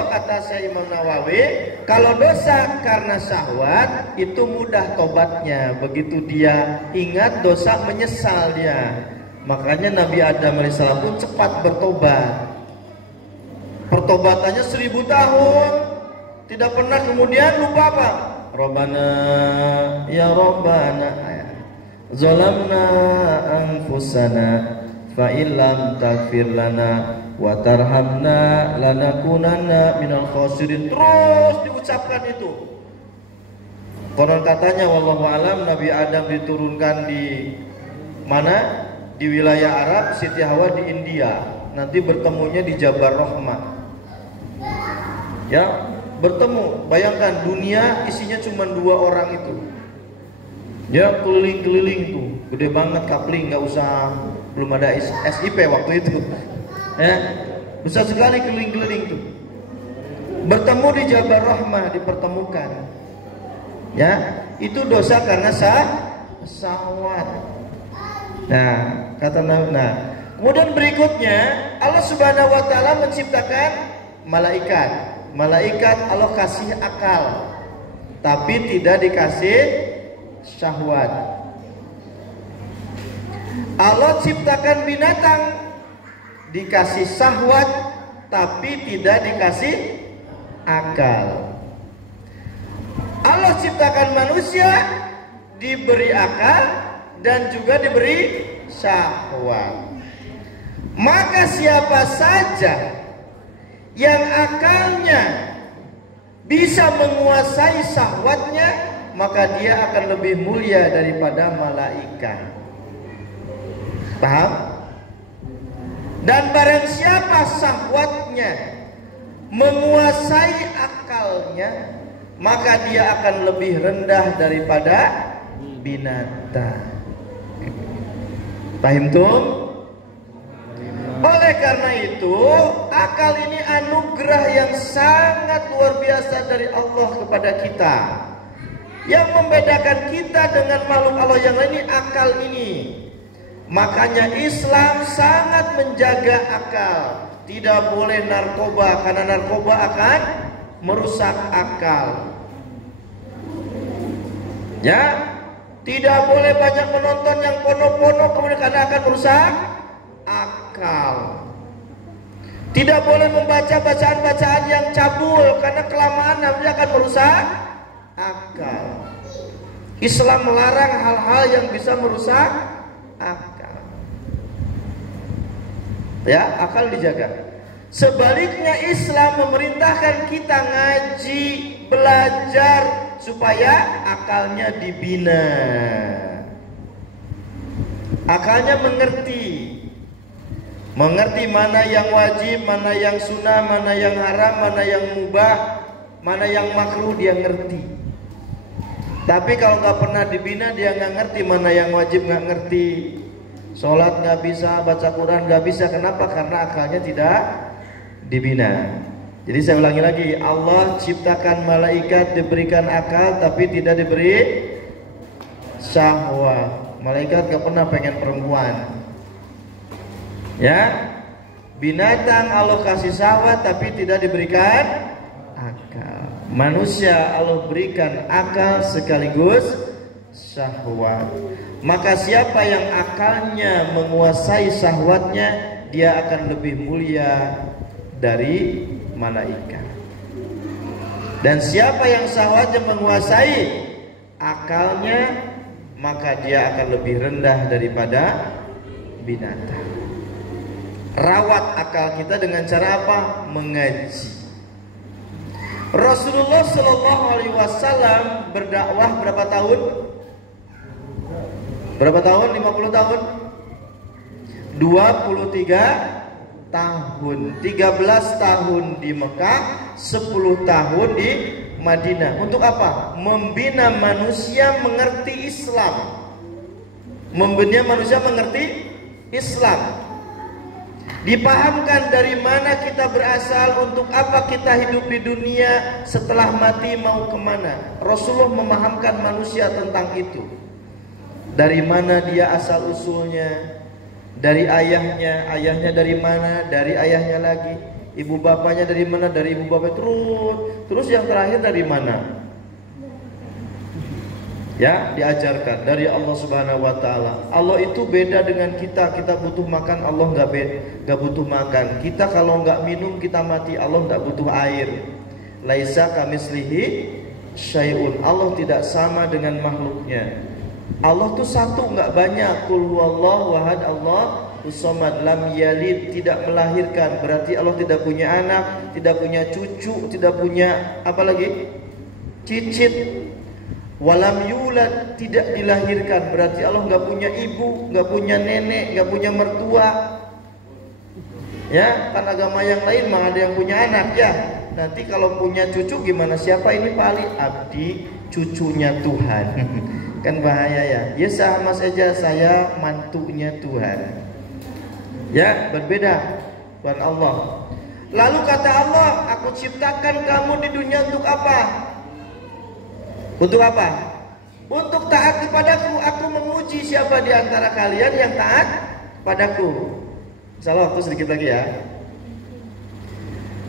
kata Syekh Imam Nawawi, kalau dosa karena syahwat itu mudah tobatnya. Begitu dia ingat dosa, menyesal dia. Makanya Nabi Adam alaihissalam pun cepat bertobat. Pertobatannya 1000 tahun, tidak pernah kemudian lupa apa? Rabbana ya Rabbana zalamna anfusana fa illam taghfir lana wa tarhamna lanakunanna minal khasirin. Terus diucapkan itu. Konon katanya wallahu alam Nabi Adam diturunkan di mana? Di wilayah Arab, Siti Hawa di India. Nanti bertemunya di Jabal Rahmah. Ya, bertemu. Bayangkan dunia isinya cuma 2 orang itu. Ya, keliling-keliling tuh. Gede banget kapling, nggak usah, belum ada SIP waktu itu. Ya, besar sekali keliling-keliling tuh. Bertemu di Jabal Rahmah, dipertemukan. Ya, itu dosa karena syahwat. Nah, kata nah, kemudian berikutnya Allah Subhanahu wa taala menciptakan malaikat. Malaikat Allah kasih akal, tapi tidak dikasih syahwat. Allah ciptakan binatang, dikasih syahwat tapi tidak dikasih akal. Allah ciptakan manusia, diberi akal dan juga diberi syahwat. Maka siapa saja yang akalnya bisa menguasai syahwatnya, maka dia akan lebih mulia daripada malaikat. Paham? Dan barang siapa syahwatnya menguasai akalnya, maka dia akan lebih rendah daripada binatang. Paham tuh? Oleh karena itu, akal ini anugerah yang sangat luar biasa dari Allah kepada kita. Yang membedakan kita dengan makhluk Allah yang lain ini akal ini. Makanya Islam sangat menjaga akal. Tidak boleh narkoba, karena narkoba akan merusak akal. Ya, tidak boleh banyak menonton yang pono-pono kemudian karena akan merusak akal. Tidak boleh membaca bacaan-bacaan yang cabul karena kelamaan nanti akan merusak akal. Islam melarang hal-hal yang bisa merusak akal. Ya, akal dijaga. Sebaliknya Islam memerintahkan kita ngaji, belajar supaya akalnya dibina. Akalnya mengerti mana yang wajib, mana yang sunnah, mana yang haram, mana yang mubah, mana yang makruh, dia ngerti. Tapi kalau nggak pernah dibina, dia nggak ngerti mana yang wajib, nggak ngerti. Sholat nggak bisa, baca Quran nggak bisa. Kenapa? Karena akalnya tidak dibina. Jadi saya ulangi lagi, Allah ciptakan malaikat diberikan akal tapi tidak diberi syahwat. Malaikat gak pernah pengen perempuan. Ya, binatang Allah kasih syahwat tapi tidak diberikan akal. Manusia Allah berikan akal sekaligus syahwat. Maka siapa yang akalnya menguasai syahwatnya, dia akan lebih mulia dari malaikat. Dan siapa yang syahwatnya menguasai akalnya, maka dia akan lebih rendah daripada binatang. Rawat akal kita dengan cara apa? Mengaji. Rasulullah Shallallahu Alaihi Wasallam berdakwah berapa tahun? Berapa tahun? 50 tahun? 23 tahun. 13 tahun di Mekah, 10 tahun di Madinah. Untuk apa? Membina manusia mengerti Islam. Membina manusia mengerti Islam. Dipahamkan dari mana kita berasal, untuk apa kita hidup di dunia, setelah mati mau kemana. Rasulullah memahamkan manusia tentang itu. Dari mana dia asal usulnya, dari ayahnya, ayahnya dari mana, dari ayahnya lagi, ibu bapaknya dari mana, dari ibu bapak, terus yang terakhir dari mana? Ya, diajarkan dari Allah Subhanahu wa taala. Allah itu beda dengan kita. Kita butuh makan, Allah enggak butuh makan. Kita kalau enggak minum kita mati, Allah enggak butuh air. Laisa kamislihi syai'un. Allah tidak sama dengan makhluknya. Allah tuh satu, enggak banyak. Qul huwallahu ahad, Allahus samad, lam yalid, tidak melahirkan. Berarti Allah tidak punya anak, tidak punya cucu, tidak punya apa lagi? Cicit. Walam yulad, tidak dilahirkan. Berarti Allah nggak punya ibu, nggak punya nenek, nggak punya mertua. Ya, kan agama yang lain mah ada yang punya anak ya. Nanti kalau punya cucu gimana? Siapa ini Pak Ali? Abdi cucunya Tuhan. Kan bahaya ya. Ya sama saja, saya mantunya Tuhan. Ya, berbeda Tuhan Allah. Lalu kata Allah, aku ciptakan kamu di dunia untuk apa? Untuk apa? Untuk taat kepadaku. Aku menguji siapa di antara kalian yang taat padaku. Insyaallah waktu sedikit lagi ya.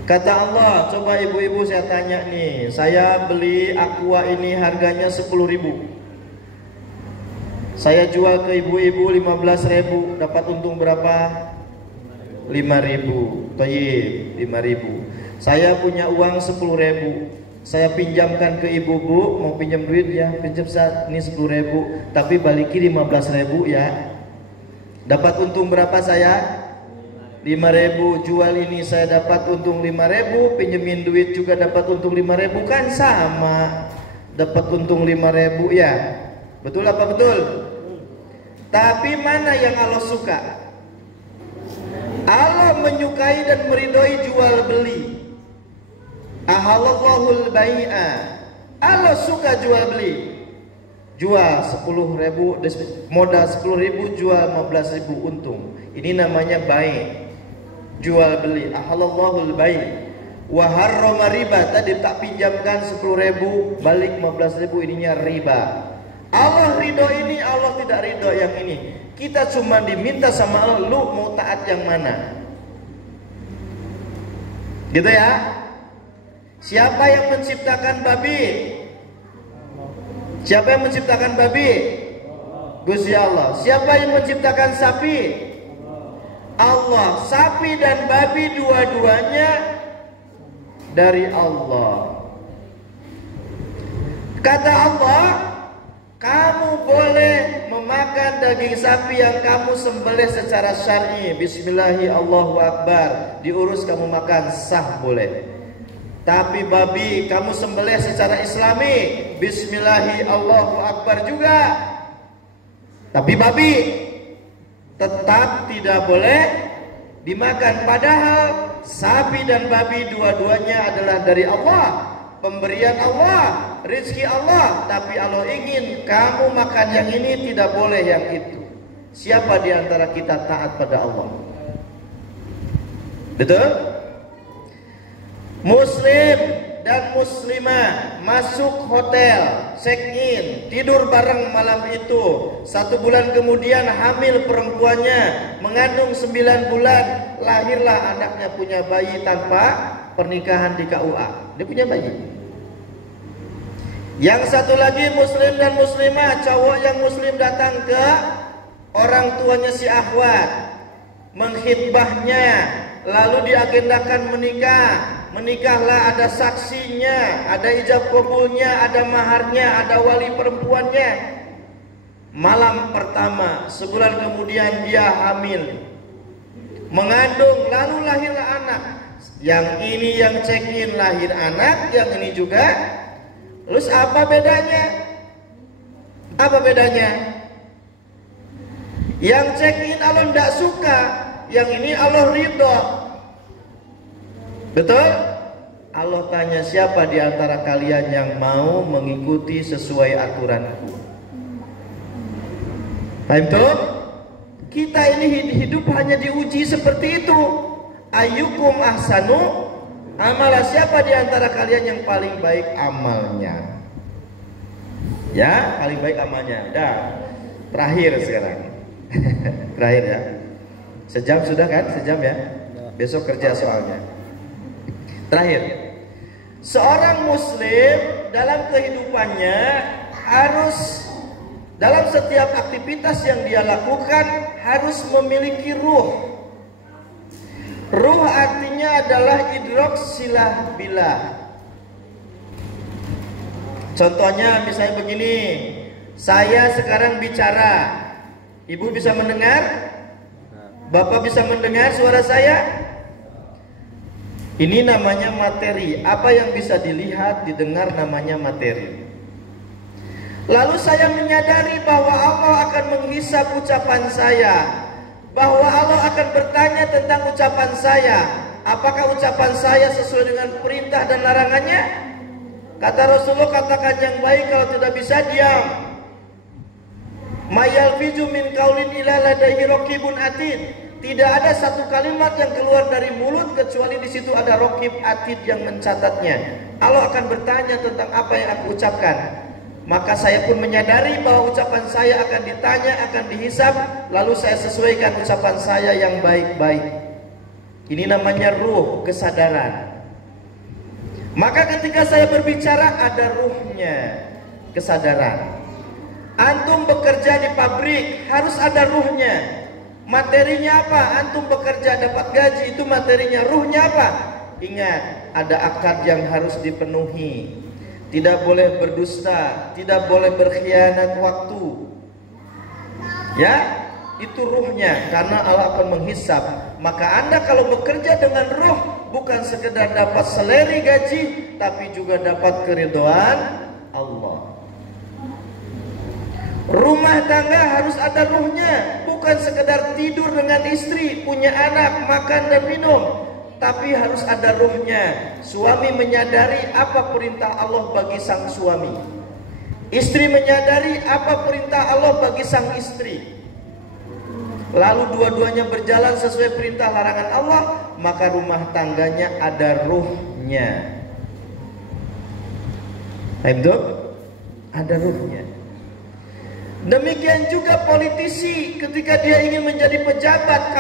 Kata Allah, coba ibu-ibu saya tanya nih, saya beli aqua ini harganya 10.000. Saya jual ke ibu-ibu 15.000, dapat untung berapa? 5.000. Thayyib, 5.000. Saya punya uang 10.000. Saya pinjamkan ke ibu, bu, mau pinjam duit ya, pinjam saat ini 10.000, tapi baliki 15.000 ya. Dapat untung berapa saya? 5.000. Jual ini saya dapat untung 5.000, pinjemin duit juga dapat untung 5.000, kan sama. Dapat untung 5.000 ya. Betul apa betul? Tapi mana yang Allah suka? Allah menyukai dan meridhoi jual beli. Ahallallahul bai'a Allah suka jual beli. Jual 10.000, modal 10.000, jual 15.000 untung. Ini namanya baik. Jual beli. Ahallallahul baik wa harrama riba. Tadi tak pinjamkan 10.000, balik 15.000, ininya riba. Allah ridho ini, Allah tidak ridho yang ini. Kita cuma diminta sama Allah, lu mau taat yang mana? Gitu ya. Siapa yang menciptakan babi? Siapa yang menciptakan babi? Gusti Allah. Siapa yang menciptakan sapi? Allah. Sapi dan babi dua-duanya dari Allah. Kata Allah, kamu boleh memakan daging sapi yang kamu sembelih secara syar'i. Bismillahi Allahu Akbar. Diurus kamu makan, sah boleh. Tapi babi kamu sembelih secara islami, Bismillahi Allahu Akbar juga. Tapi babi tetap tidak boleh dimakan. Padahal sapi dan babi dua-duanya adalah dari Allah, pemberian Allah, rezeki Allah. Tapi Allah ingin kamu makan yang ini, tidak boleh yang itu. Siapa di antara kita taat pada Allah? Betul? Muslim dan muslimah masuk hotel, check-in, tidur bareng malam itu. 1 bulan kemudian hamil perempuannya, mengandung 9 bulan, lahirlah anaknya, punya bayi tanpa pernikahan di KUA. Dia punya bayi. Yang satu lagi muslim dan muslimah, cowok yang muslim datang ke orang tuanya si akhwat, mengkhitbahnya, lalu diagendakan menikah. Menikahlah, ada saksinya, ada ijab kabulnya, ada maharnya, ada wali perempuannya. Malam pertama, sebulan kemudian dia hamil, mengandung, lalu lahirlah anak. Yang ini yang check-in lahir anak, yang ini juga. Terus apa bedanya? Apa bedanya? Yang check-in Allah tidak suka, yang ini Allah ridho. Betul? Allah tanya, siapa di antara kalian yang mau mengikuti sesuai aturanku? Paham tuh? Kita ini hidup hanya diuji seperti itu. Ayyukum ahsanu amala. Siapa di antara kalian yang paling baik amalnya? Ya, paling baik amalnya. Dah, terakhir sekarang. Terakhir ya. Sejam sudah kan? Sejam ya. Besok kerja soalnya. Terakhir, seorang muslim dalam kehidupannya harus, dalam setiap aktivitas yang dia lakukan, harus memiliki ruh. Ruh artinya adalah idrok silah bilah. Contohnya misalnya begini, saya sekarang bicara, ibu bisa mendengar? Bapak bisa mendengar suara saya? Ini namanya materi. Apa yang bisa dilihat, didengar namanya materi. Lalu saya menyadari bahwa Allah akan menghisap ucapan saya, bahwa Allah akan bertanya tentang ucapan saya. Apakah ucapan saya sesuai dengan perintah dan larangannya? Kata Rasulullah, katakan yang baik, kalau tidak bisa diam. Mayalfiju min qaulin illa ladaihi raqibun atid. Tidak ada satu kalimat yang keluar dari mulut kecuali di situ ada raqib atid yang mencatatnya. Allah akan bertanya tentang apa yang aku ucapkan. Maka saya pun menyadari bahwa ucapan saya akan ditanya, akan dihisab, lalu saya sesuaikan ucapan saya yang baik-baik. Ini namanya ruh, kesadaran. Maka ketika saya berbicara ada ruhnya, kesadaran. Antum bekerja di pabrik harus ada ruhnya. Materinya apa? Antum bekerja dapat gaji, itu materinya. Ruhnya apa? Ingat, ada akad yang harus dipenuhi. Tidak boleh berdusta, tidak boleh berkhianat waktu. Ya, itu ruhnya, karena Allah akan menghisap. Maka Anda kalau bekerja dengan ruh, bukan sekedar dapat seleri gaji, tapi juga dapat keridhaan Allah. Rumah tangga harus ada ruhnya, bukan sekedar tidur dengan istri, punya anak, makan dan minum. tapi harus ada ruhnya. Suami menyadari apa perintah Allah bagi sang suami, istri menyadari apa perintah Allah bagi sang istri, lalu dua-duanya berjalan sesuai perintah larangan Allah, maka rumah tangganya ada ruhnya. Itu ada ruhnya. Demikian juga politisi ketika dia ingin menjadi pejabat,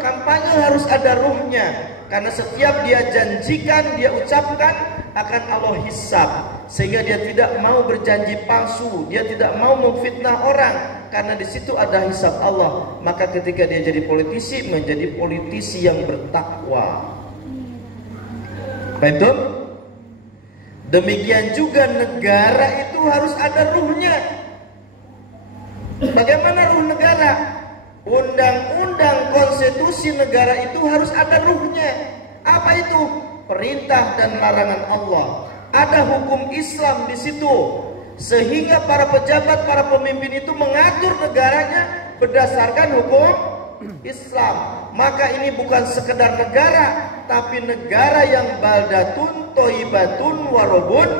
kampanye harus ada ruhnya. Karena setiap dia janjikan, dia ucapkan, akan Allah hisab. Sehingga dia tidak mau berjanji palsu, dia tidak mau memfitnah orang, karena di situ ada hisab Allah. Maka ketika dia jadi politisi, menjadi politisi yang bertakwa. Betul? Demikian juga negara itu harus ada ruhnya. Bagaimana ruh negara? Undang-undang konstitusi negara itu harus ada ruhnya. Apa itu? Perintah dan larangan Allah. Ada hukum Islam di situ, sehingga para pejabat, para pemimpin itu mengatur negaranya berdasarkan hukum Islam. Maka ini bukan sekedar negara, tapi negara yang baldatun toibatun warobun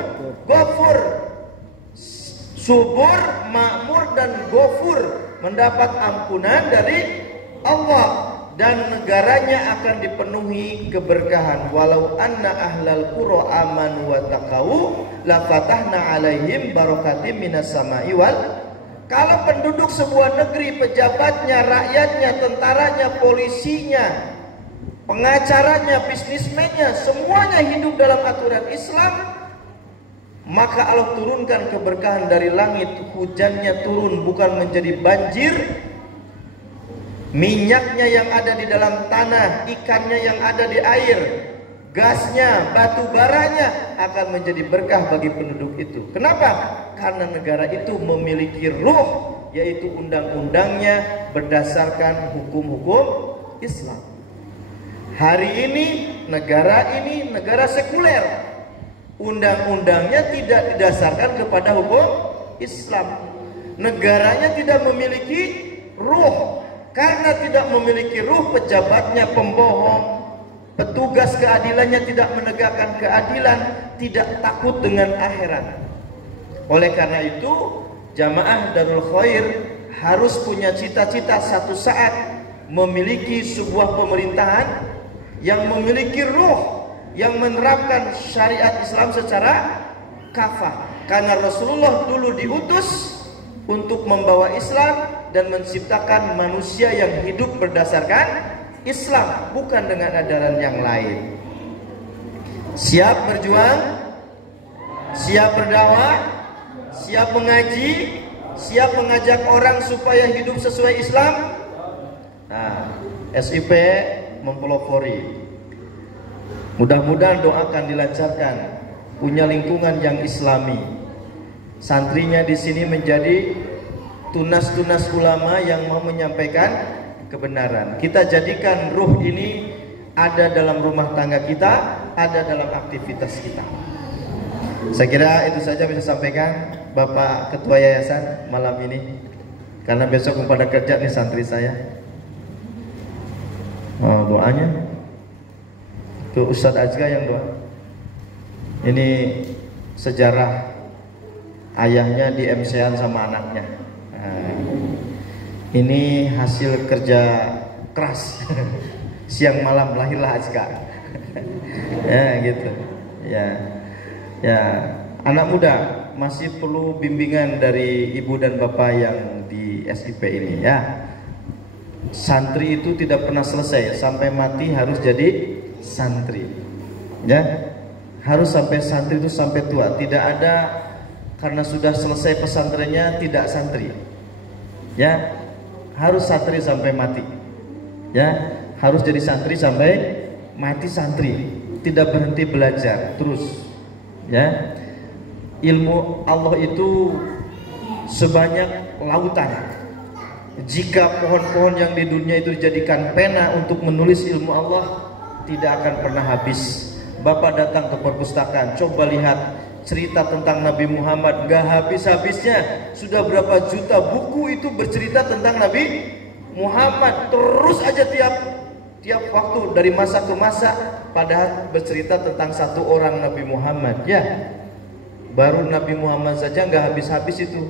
gofur, subur, makmur dan gofur, mendapat ampunan dari Allah, dan negaranya akan dipenuhi keberkahan. Walau anna ahlal qura amanu wa taqau la fatahna alaihim barakatim minas sama'i wal. Kalau penduduk sebuah negeri, pejabatnya, rakyatnya, tentaranya, polisinya, pengacaranya, bisnismennya, semuanya hidup dalam aturan Islam, maka Allah turunkan keberkahan dari langit. Hujannya turun bukan menjadi banjir, minyaknya yang ada di dalam tanah, ikannya yang ada di air, gasnya, batu baranya akan menjadi berkah bagi penduduk itu. Kenapa? Karena negara itu memiliki ruh, yaitu undang-undangnya berdasarkan hukum-hukum Islam. Hari ini negara sekuler, undang-undangnya tidak didasarkan kepada hukum Islam. Negaranya tidak memiliki ruh. Karena tidak memiliki ruh, pejabatnya pembohong, petugas keadilannya tidak menegakkan keadilan, tidak takut dengan akhirat. Oleh karena itu, jamaah Darul Khair harus punya cita-cita satu saat memiliki sebuah pemerintahan yang memiliki ruh, yang menerapkan syariat Islam secara kafah. Karena Rasulullah dulu diutus untuk membawa Islam dan menciptakan manusia yang hidup berdasarkan Islam, bukan dengan ajaran yang lain. Siap berjuang, siap berdakwah, siap mengaji, siap mengajak orang supaya hidup sesuai Islam. Nah, SIP mempelopori. Mudah-mudahan doakan dilancarkan, punya lingkungan yang Islami. Santrinya di sini menjadi tunas-tunas ulama yang mau menyampaikan kebenaran. Kita jadikan ruh ini ada dalam rumah tangga kita, ada dalam aktivitas kita. Saya kira itu saja bisa sampaikan Bapak Ketua Yayasan malam ini, karena besok pada kerja nih santri saya. Doanya ke Ustadz Azga yang doa. Ini sejarah ayahnya di MC-an sama anaknya. Ini hasil kerja keras. Siang malam lahirlah Azka. Ya gitu. Ya, anak muda masih perlu bimbingan dari ibu dan bapak yang di SIP ini ya. Santri itu tidak pernah selesai, sampai mati harus jadi santri. Ya. Harus sampai santri itu sampai tua. Tidak ada karena sudah selesai pesantrennya tidak santri. Ya. Harus santri sampai mati. Ya, harus jadi santri sampai mati santri. Tidak berhenti belajar terus. Ya, ilmu Allah itu sebanyak lautan. Jika pohon-pohon yang di dunia itu dijadikan pena untuk menulis ilmu Allah, tidak akan pernah habis. Bapak datang ke perpustakaan, coba lihat cerita tentang Nabi Muhammad, gak habis-habisnya. Sudah berapa juta buku itu bercerita tentang Nabi Muhammad. Terus aja tiap tiap waktu dari masa ke masa, padahal bercerita tentang satu orang Nabi Muhammad. Ya, baru Nabi Muhammad saja nggak habis-habis itu.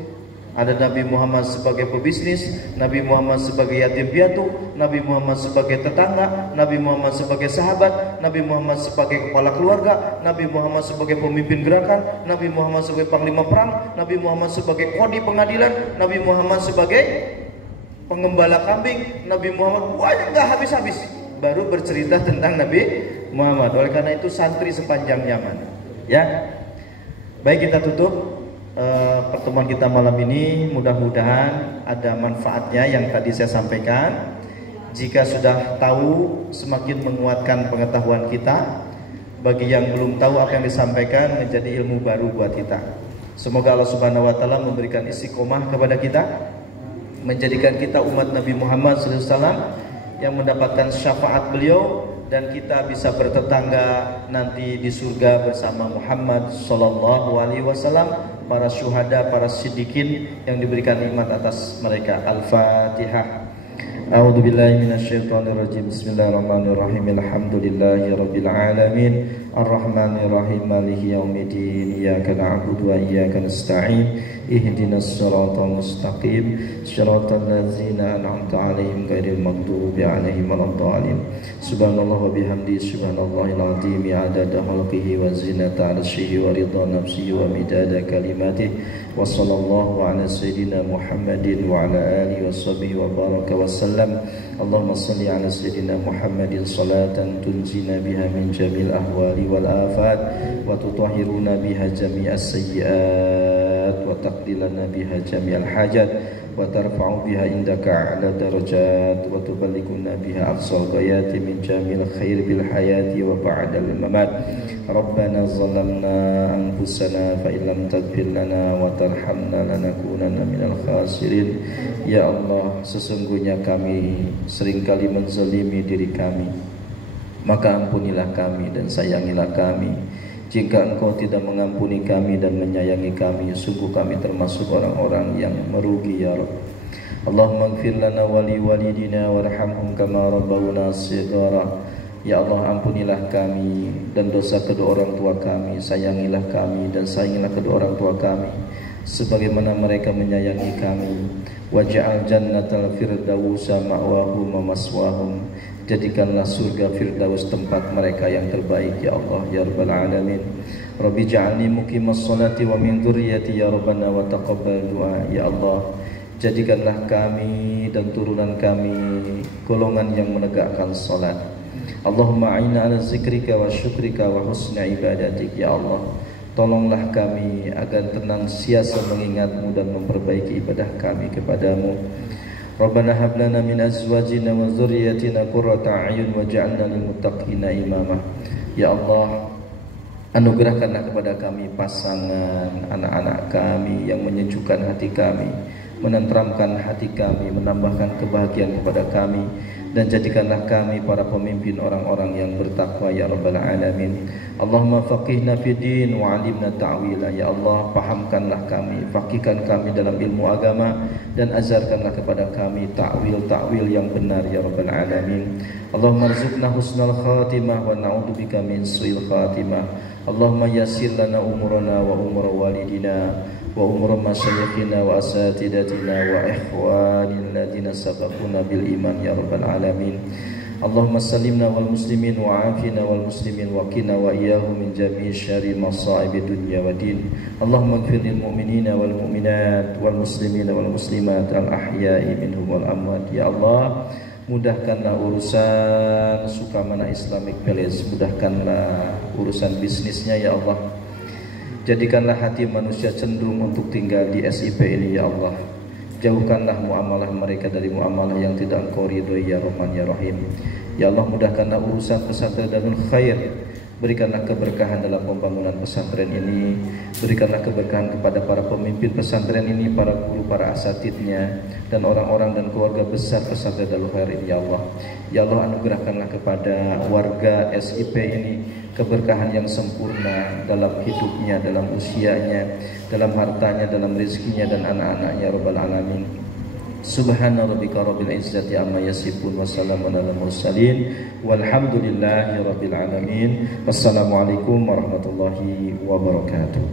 Ada Nabi Muhammad sebagai pebisnis, Nabi Muhammad sebagai yatim piatu, Nabi Muhammad sebagai tetangga, Nabi Muhammad sebagai sahabat, Nabi Muhammad sebagai kepala keluarga, Nabi Muhammad sebagai pemimpin gerakan, Nabi Muhammad sebagai panglima perang, Nabi Muhammad sebagai kodi pengadilan, Nabi Muhammad sebagai pengembala kambing, Nabi Muhammad banyak nggak habis-habis. Baru bercerita tentang Nabi Muhammad. Oleh karena itu santri sepanjang zaman. Ya, baik, kita tutup pertemuan kita malam ini. Mudah-mudahan ada manfaatnya yang tadi saya sampaikan. Jika sudah tahu, semakin menguatkan pengetahuan kita. Bagi yang belum tahu apa yang disampaikan, menjadi ilmu baru buat kita. Semoga Allah Subhanahu wa taala memberikan istiqomah kepada kita, menjadikan kita umat Nabi Muhammad SAW yang mendapatkan syafaat beliau, dan kita bisa bertetangga nanti di surga bersama Muhammad sallallahu alaihi wasallam, para syuhada, para siddiqin yang diberikan nikmat atas mereka. Al-Fatihah. A'udzu billahi minasyaitonir rajim. Bismillahirrahmanirrahim. Alhamdulillahirabbil alamin. Arrahmanir rahim. Maliki yaumiddin. Iyyaka na'budu wa iyyaka nasta'in. Ihdinas siratal mustaqim. Shiratal ladzina an'amta 'alaihim ghairil maghdubi 'alaihim waladdallin. Subhanallah wa bihamdi subhanallahil azim, adada khalqihi wa zinata 'arsyihi wa ridha nafsihi wa midada kalimatihi. Wa sallallahu ala sayyidina Muhammadin wa ala alihi wa sahbihi wa baraka wa sallam. Allahumma salli ala sayyidina Muhammadin salatan tunjina biha min jamil ahwali wal afat, wa tutahhiruna biha jami'as sayyi'at, wa taqdilana biha jami'al hajat, wa tarfa'u biha indaka a'la darajat, wa tuballighuna biha aqsal ghayati min jamil khair bil hayati wa ba'dal mamat. Rabbana zalamna anfusana fa illam taghfir lana wa tarhamna lanakunanna minal khasirin. Ya Allah, sesungguhnya kami seringkali menzalimi diri kami, maka ampunilah kami dan sayangilah kami. Jika Engkau tidak mengampuni kami dan menyayangi kami, sungguh kami termasuk orang-orang yang merugi ya Rabb. Allahumma ighfir lana wa li walidina warhamhum kama rabbawna shighara. Ya Allah, ampunilah kami dan dosa kedua orang tua kami, sayangilah kami dan sayangilah kedua orang tua kami sebagaimana mereka menyayangi kami. Waj'al jannatal firdausa ma'wahum wa maswahum. Jadikanlah surga Firdaus tempat mereka yang terbaik ya Allah ya Rabbal alamin. Rabbi ja'alni muqimas sholati wa min dzurriyyati ya Rabbana wa taqabbal du'a. Ya Allah, jadikanlah kami dan turunan kami golongan yang menegakkan salat. Allahumma a'inna ala zikrika wa syukrika wa husna ibadatik. Ya Allah, tolonglah kami agar senantiasa mengingatmu dan memperbaiki ibadah kami kepadamu. Rabbana hab lana min azwajina wa dzurriyyatina qurrata a'yun waj'alna lil muttaqina imama. Ya Allah, anugerahkanlah kepada kami pasangan anak-anak kami yang menyejukkan hati kami, menenteramkan hati kami, menambahkan kebahagiaan kepada kami, dan jadikanlah kami para pemimpin orang-orang yang bertakwa ya Rabbal alamin. Allahumma faqihna fid din wa 'allimna ta'wila. Ya Allah, pahamkanlah kami, faqihkan kami dalam ilmu agama, dan ajarkanlah kepada kami ta'wil yang benar ya Rabbal alamin. Allahumma rzuqna husnal khatimah wa na'udzubika min su'il khatimah. Allahumma yassir lana umurana wa umur walidina wa umur masyayikhina wa asatidatina wa ikhwanil ladina sabaquna bil iman ya Rabbal alamin. Allahumma salimna wal muslimin wa afina wal muslimin wa qina wa iyyahum min jami'i syarri masa'ibid dunya wa din. Allahumma ighfir lil mu'minina wal mu'minat wal muslimina wal muslimat al ahya'i minhum wal amwat. Ya Allah, mudahkanlah urusan Sukamana Islamic Village, mudahkanlah urusan bisnisnya ya Allah. Jadikanlah hati manusia cenderung untuk tinggal di SIP ini ya Allah. Jauhkanlah muamalah mereka dari muamalah yang tidak Engkau ridhoi ya Rahman ya Rahim. Ya Allah, mudahkanlah urusan pesantren Darul Khair. Berikanlah keberkahan dalam pembangunan pesantren ini. Berikanlah keberkahan kepada para pemimpin pesantren ini, para guru, para asatidnya, dan orang-orang dan keluarga besar pesantren Darul Khair ini ya Allah. Ya Allah, anugerahkanlah kepada warga SIP ini keberkahan yang sempurna dalam hidupnya, dalam usianya, dalam hartanya, dalam rezekinya dan anak-anaknya Rabbal alamin. Subhana rabbika rabbil izzati amma yasifun wa salamun alal mursalin walhamdulillahi rabbil alamin. Wassalamualaikum warahmatullahi wabarakatuh.